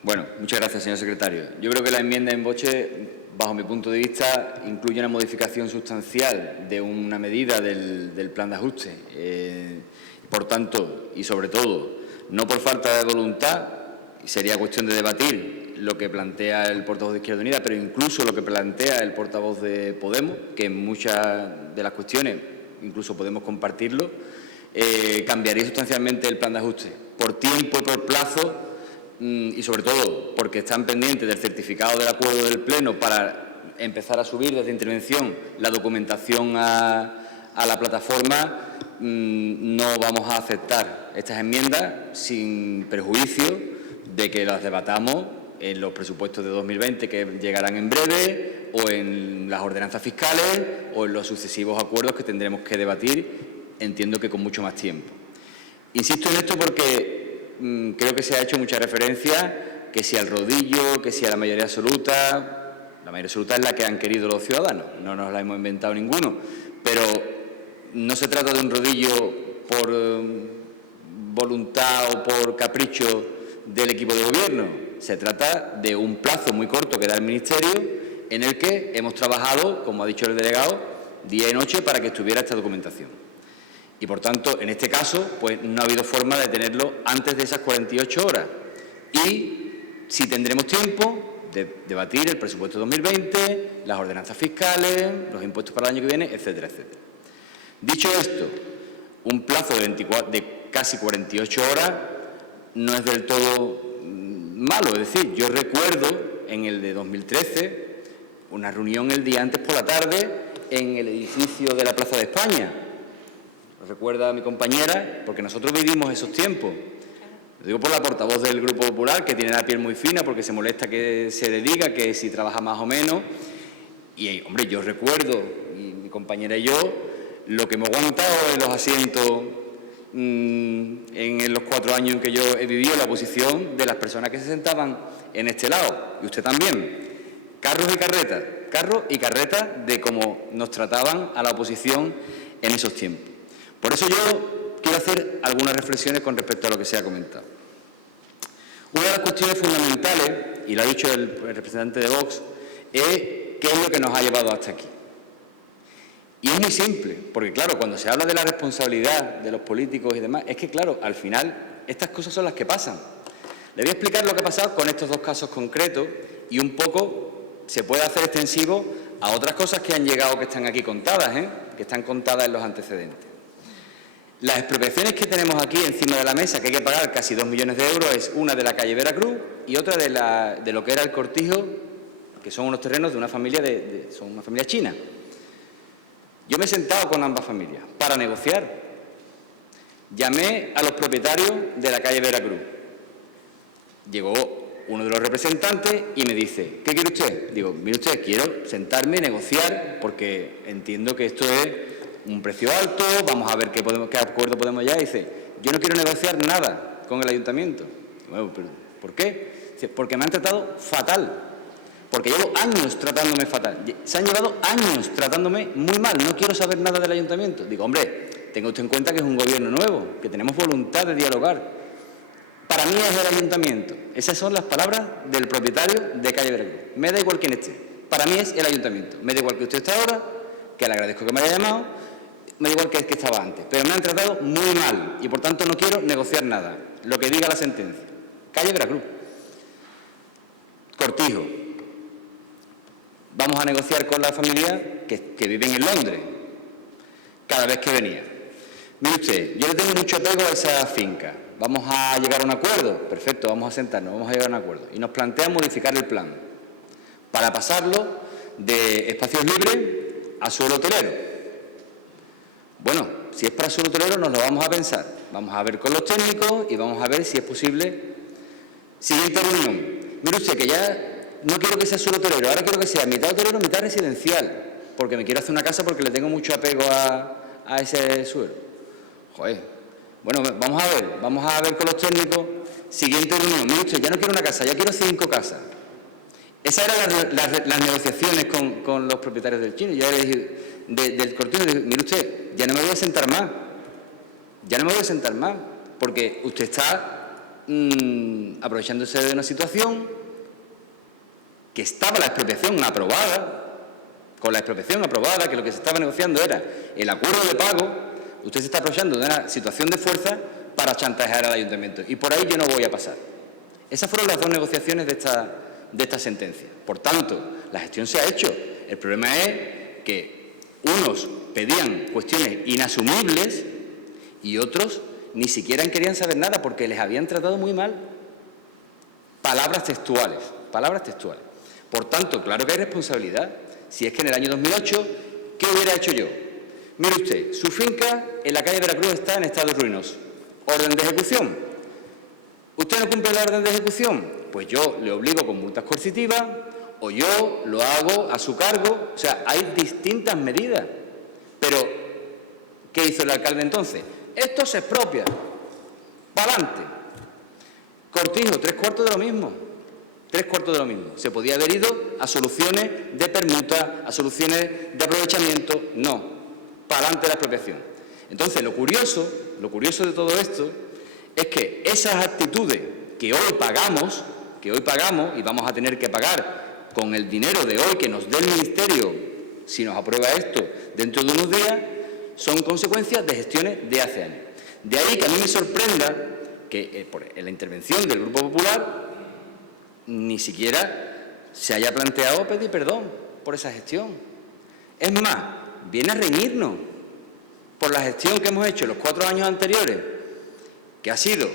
Bueno, muchas gracias, señor secretario. Yo creo que la enmienda in voce, bajo mi punto de vista, incluye una modificación sustancial de una medida del plan de ajuste. Por tanto, y sobre todo, no por falta de voluntad, sería cuestión de debatir lo que plantea el portavoz de Izquierda Unida, pero incluso lo que plantea el portavoz de Podemos, que en muchas de las cuestiones incluso podemos compartirlo, cambiaría sustancialmente el plan de ajuste por tiempo y por plazo, y sobre todo porque están pendientes del certificado del acuerdo del Pleno para empezar a subir desde intervención la documentación a la plataforma. No vamos a aceptar estas enmiendas sin perjuicio de que las debatamos en los presupuestos de 2020 que llegarán en breve, o en las ordenanzas fiscales, o en los sucesivos acuerdos que tendremos que debatir, entiendo que con mucho más tiempo. Insisto en esto porque creo que se ha hecho mucha referencia, que si al rodillo, que si a la mayoría absoluta. La mayoría absoluta es la que han querido los ciudadanos, no nos la hemos inventado ninguno, pero no se trata de un rodillo por voluntad o por capricho del equipo de gobierno. Se trata de un plazo muy corto que da el Ministerio, en el que hemos trabajado, como ha dicho el delegado, día y noche para que estuviera esta documentación. Y, por tanto, en este caso, pues no ha habido forma de tenerlo antes de esas 48 horas. Y sí tendremos tiempo de debatir el presupuesto 2020, las ordenanzas fiscales, los impuestos para el año que viene, etcétera, etcétera. Dicho esto, un plazo de casi 48 horas no es del todo malo. Es decir, yo recuerdo en el de 2013 una reunión el día antes por la tarde en el edificio de la Plaza de España. Lo recuerda mi compañera, porque nosotros vivimos esos tiempos. Lo digo por la portavoz del Grupo Popular, que tiene la piel muy fina porque se molesta que se le diga que si trabaja más o menos. Y, hombre, yo recuerdo, y mi compañera y yo, lo que hemos aguantado en los asientos en los 4 años en que yo he vivido, la posición de las personas que se sentaban en este lado, y usted también. Carros y carretas de cómo nos trataban a la oposición en esos tiempos. Por eso yo quiero hacer algunas reflexiones con respecto a lo que se ha comentado. Una de las cuestiones fundamentales, y lo ha dicho el representante de Vox, es qué es lo que nos ha llevado hasta aquí. Y es muy simple, porque claro, cuando se habla de la responsabilidad de los políticos y demás, es que claro, al final estas cosas son las que pasan. Le voy a explicar lo que ha pasado con estos 2 casos concretos y un poco se puede hacer extensivo a otras cosas que han llegado, que están aquí contadas, que están contadas en los antecedentes. Las expropiaciones que tenemos aquí encima de la mesa, que hay que pagar casi 2 millones de euros, es una de la calle Veracruz y otra de lo que era el Cortijo, que son unos terrenos de una familia son una familia china. Yo me he sentado con ambas familias para negociar. Llamé a los propietarios de la calle Veracruz. Llegó uno de los representantes y me dice, ¿qué quiere usted? Digo, mire usted, quiero sentarme y negociar porque entiendo que esto es un precio alto, vamos a ver qué acuerdo podemos llegar. Y dice, yo no quiero negociar nada con el ayuntamiento. Bueno, pero ¿por qué? Dice, porque me han tratado fatal. Porque llevo años tratándome fatal. Se han llevado años tratándome muy mal. No quiero saber nada del ayuntamiento. Digo, hombre, tenga usted en cuenta que es un gobierno nuevo, que tenemos voluntad de dialogar. Para mí es el ayuntamiento. Esas son las palabras del propietario de calle Veracruz. Me da igual quién esté. Para mí es el ayuntamiento. Me da igual que usted esté ahora, que le agradezco que me haya llamado, me da igual que estaba antes. Pero me han tratado muy mal y por tanto no quiero negociar nada. Lo que diga la sentencia. Calle Veracruz. Cortijo. Vamos a negociar con la familia que viven en Londres, cada vez que venía. Mire usted, yo le tengo mucho apego a esa finca. Vamos a llegar a un acuerdo. Perfecto, vamos a sentarnos, vamos a llegar a un acuerdo. Y nos plantean modificar el plan para pasarlo de espacios libres a suelo hotelero. Bueno, si es para suelo hotelero nos lo vamos a pensar. Vamos a ver con los técnicos y vamos a ver si es posible. Siguiente reunión. Mire usted que ya no quiero que sea suelo hotelero, ahora quiero que sea mitad hotelero, mitad residencial, porque me quiero hacer una casa porque le tengo mucho apego a ese suelo. Joder. Bueno, vamos a ver con los técnicos. Siguiente reunión. Mire usted, ya no quiero una casa, ya quiero 5 casas. Esas eran las negociaciones con los propietarios del Chino. Ya le dije, del Cortijo, le dije, mire usted, ya no me voy a sentar más. Ya no me voy a sentar más, porque usted está aprovechándose de una situación que estaba la expropiación aprobada, con la expropiación aprobada, que lo que se estaba negociando era el acuerdo de pago. Usted se está aprovechando de una situación de fuerza para chantajear al ayuntamiento. Y por ahí yo no voy a pasar. Esas fueron las 2 negociaciones de esta sentencia. Por tanto, la gestión se ha hecho. El problema es que unos pedían cuestiones inasumibles y otros ni siquiera querían saber nada porque les habían tratado muy mal. Palabras textuales, palabras textuales. Por tanto, claro que hay responsabilidad. Si es que en el año 2008, ¿qué hubiera hecho yo? Mire usted, su finca en la calle Veracruz está en estado ruinoso. Orden de ejecución. ¿Usted no cumple la orden de ejecución? Pues yo le obligo con multas coercitivas o yo lo hago a su cargo. O sea, hay distintas medidas. Pero, ¿qué hizo el alcalde entonces? Esto se expropia. ¡Para adelante! Cortijo, 3/4 de lo mismo. 3/4 de lo mismo. Se podía haber ido a soluciones de permuta, a soluciones de aprovechamiento. No. Para adelante la expropiación. Entonces, lo curioso de todo esto es que esas actitudes que hoy pagamos y vamos a tener que pagar con el dinero de hoy que nos dé el Ministerio, si nos aprueba esto dentro de unos días, son consecuencias de gestiones de hace años. De ahí que a mí me sorprenda que en la intervención del Grupo Popular ni siquiera se haya planteado pedir perdón por esa gestión. Es más, viene a reñirnos por la gestión que hemos hecho en los 4 años anteriores, que ha sido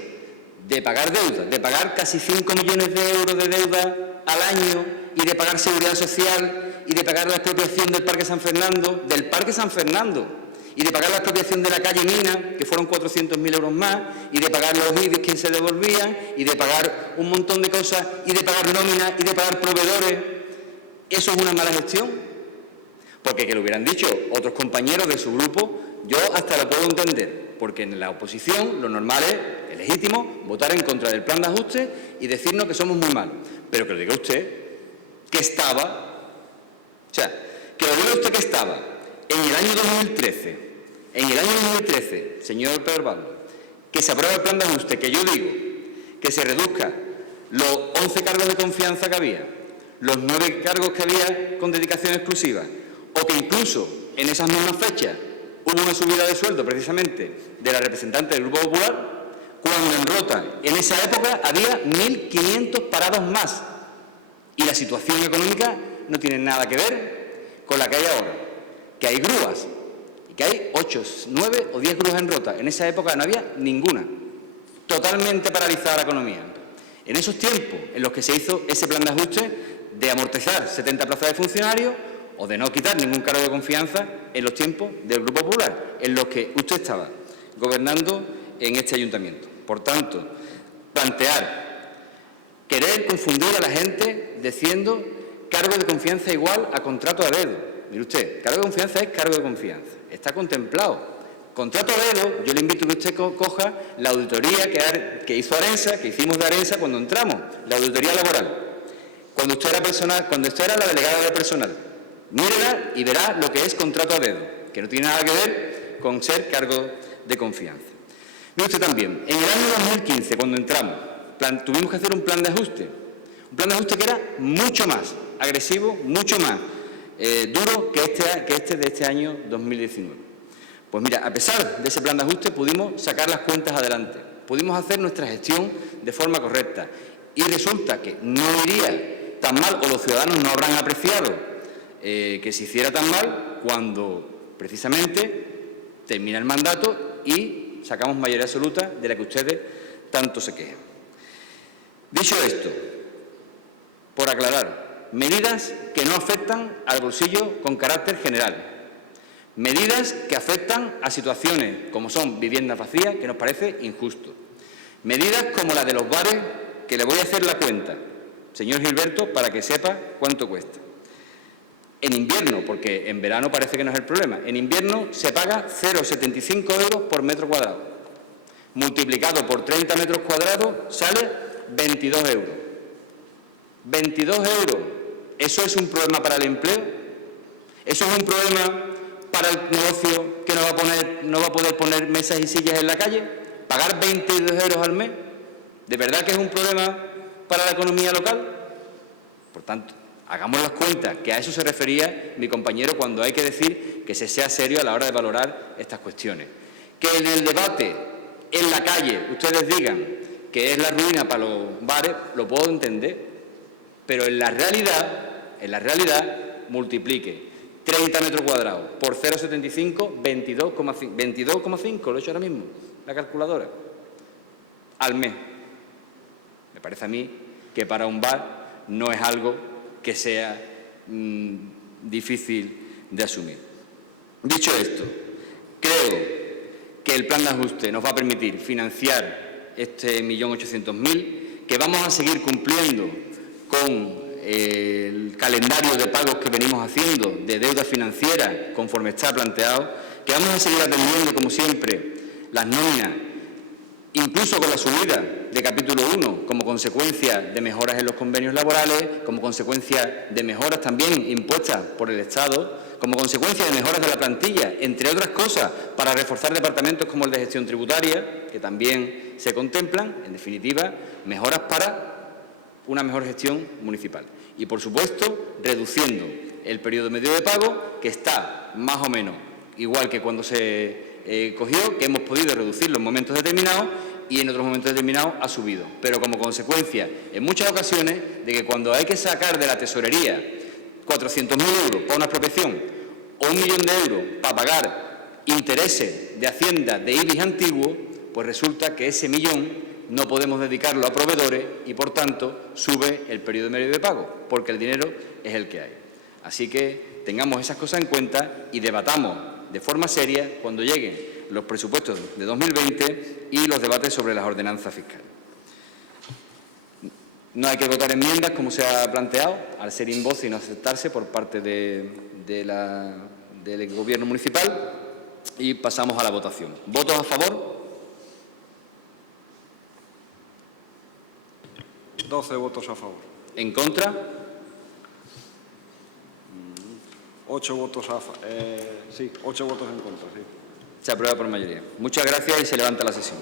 de pagar deuda, de pagar casi 5 millones de euros de deuda al año y de pagar seguridad social y de pagar la expropiación del Parque San Fernando, y de pagar la expropiación de la calle Mina, que fueron 400.000 euros más, y de pagar los IBIs que se devolvían, y de pagar un montón de cosas, y de pagar nóminas, y de pagar proveedores. ¿Eso es una mala gestión? Porque que lo hubieran dicho otros compañeros de su grupo, yo hasta lo puedo entender, porque en la oposición lo normal es legítimo, votar en contra del plan de ajuste y decirnos que somos muy malos. Pero que lo diga usted, que estaba, en el año 2013, señor Pedro Pablo, que se aprueba el plan de ajuste, que yo digo que se reduzca los 11 cargos de confianza que había, los 9 cargos que había con dedicación exclusiva, o que incluso en esas mismas fechas hubo una subida de sueldo precisamente de la representante del Grupo Popular, cuando en Rota, en esa época, había 1.500 parados más. Y la situación económica no tiene nada que ver con la que hay ahora. Que hay grúas, y que hay 8, 9 o 10 grúas en Rota. En esa época no había ninguna. Totalmente paralizada la economía. En esos tiempos en los que se hizo ese plan de ajuste de amortizar 70 plazas de funcionarios o de no quitar ningún cargo de confianza en los tiempos del Grupo Popular, en los que usted estaba gobernando en este ayuntamiento. Por tanto, querer confundir a la gente diciendo cargo de confianza igual a contrato a dedo. Mire usted, cargo de confianza es cargo de confianza. Está contemplado. Contrato a dedo, yo le invito a que usted coja la auditoría que hizo Arensa, que hicimos de Arensa cuando entramos, la auditoría laboral. Cuando usted era la delegada de personal. Mírela y verá lo que es contrato a dedo, que no tiene nada que ver con ser cargo de confianza. Mire usted también, en el año 2015, cuando entramos, tuvimos que hacer un plan de ajuste que era mucho más agresivo, mucho más duro que este de este año 2019. Pues mira, a pesar de ese plan de ajuste pudimos sacar las cuentas adelante, pudimos hacer nuestra gestión de forma correcta y resulta que no iría tan mal o los ciudadanos no habrán apreciado que se hiciera tan mal cuando precisamente termina el mandato y sacamos mayoría absoluta de la que ustedes tanto se quejan. Dicho esto, por aclarar, medidas que no afectan al bolsillo con carácter general. Medidas que afectan a situaciones como son viviendas vacías, que nos parece injusto. Medidas como la de los bares, que le voy a hacer la cuenta, señor Gilberto, para que sepa cuánto cuesta. En invierno, porque en verano parece que no es el problema, en invierno se paga 0,75 euros por metro cuadrado. Multiplicado por 30 metros cuadrados sale 22 euros. 22 euros. ¿Eso es un problema para el empleo? ¿Eso es un problema para el negocio que no va a poder poner mesas y sillas en la calle? ¿Pagar 22 euros al mes? ¿De verdad que es un problema para la economía local? Por tanto, hagamos las cuentas, que a eso se refería mi compañero cuando hay que decir que se sea serio a la hora de valorar estas cuestiones. Que en el debate, en la calle, ustedes digan que es la ruina para los bares, lo puedo entender, pero en la realidad, multiplique 30 metros cuadrados por 0,75, 22,5, lo he hecho ahora mismo, la calculadora, al mes. Me parece a mí que para un bar no es algo que sea difícil de asumir. Dicho esto, creo que el plan de ajuste nos va a permitir financiar este 1.800.000, que vamos a seguir cumpliendo con el calendario de pagos que venimos haciendo de deuda financiera conforme está planteado, que vamos a seguir atendiendo, como siempre, las nóminas, incluso con la subida de capítulo 1, como consecuencia de mejoras en los convenios laborales, como consecuencia de mejoras también impuestas por el Estado, como consecuencia de mejoras de la plantilla, entre otras cosas, para reforzar departamentos como el de gestión tributaria, que también se contemplan, en definitiva, mejoras para una mejor gestión municipal. Y, por supuesto, reduciendo el periodo medio de pago, que está más o menos igual que cuando se cogió, que hemos podido reducirlo en momentos determinados y en otros momentos determinados ha subido. Pero como consecuencia, en muchas ocasiones, de que cuando hay que sacar de la tesorería 400.000 euros para una expropiación o 1 millón de euros para pagar intereses de Hacienda de IBIs antiguos, pues resulta que ese millón no podemos dedicarlo a proveedores y, por tanto, sube el periodo medio de pago, porque el dinero es el que hay. Así que tengamos esas cosas en cuenta y debatamos de forma seria cuando lleguen los presupuestos de 2020 y los debates sobre las ordenanzas fiscales. No hay que votar enmiendas, como se ha planteado, al ser in voce y no aceptarse por parte del Gobierno municipal, y pasamos a la votación. ¿Votos a favor? 12 votos a favor. ¿En contra? 8 votos sí, 8 votos en contra, sí. Se aprueba por mayoría. Muchas gracias y se levanta la sesión.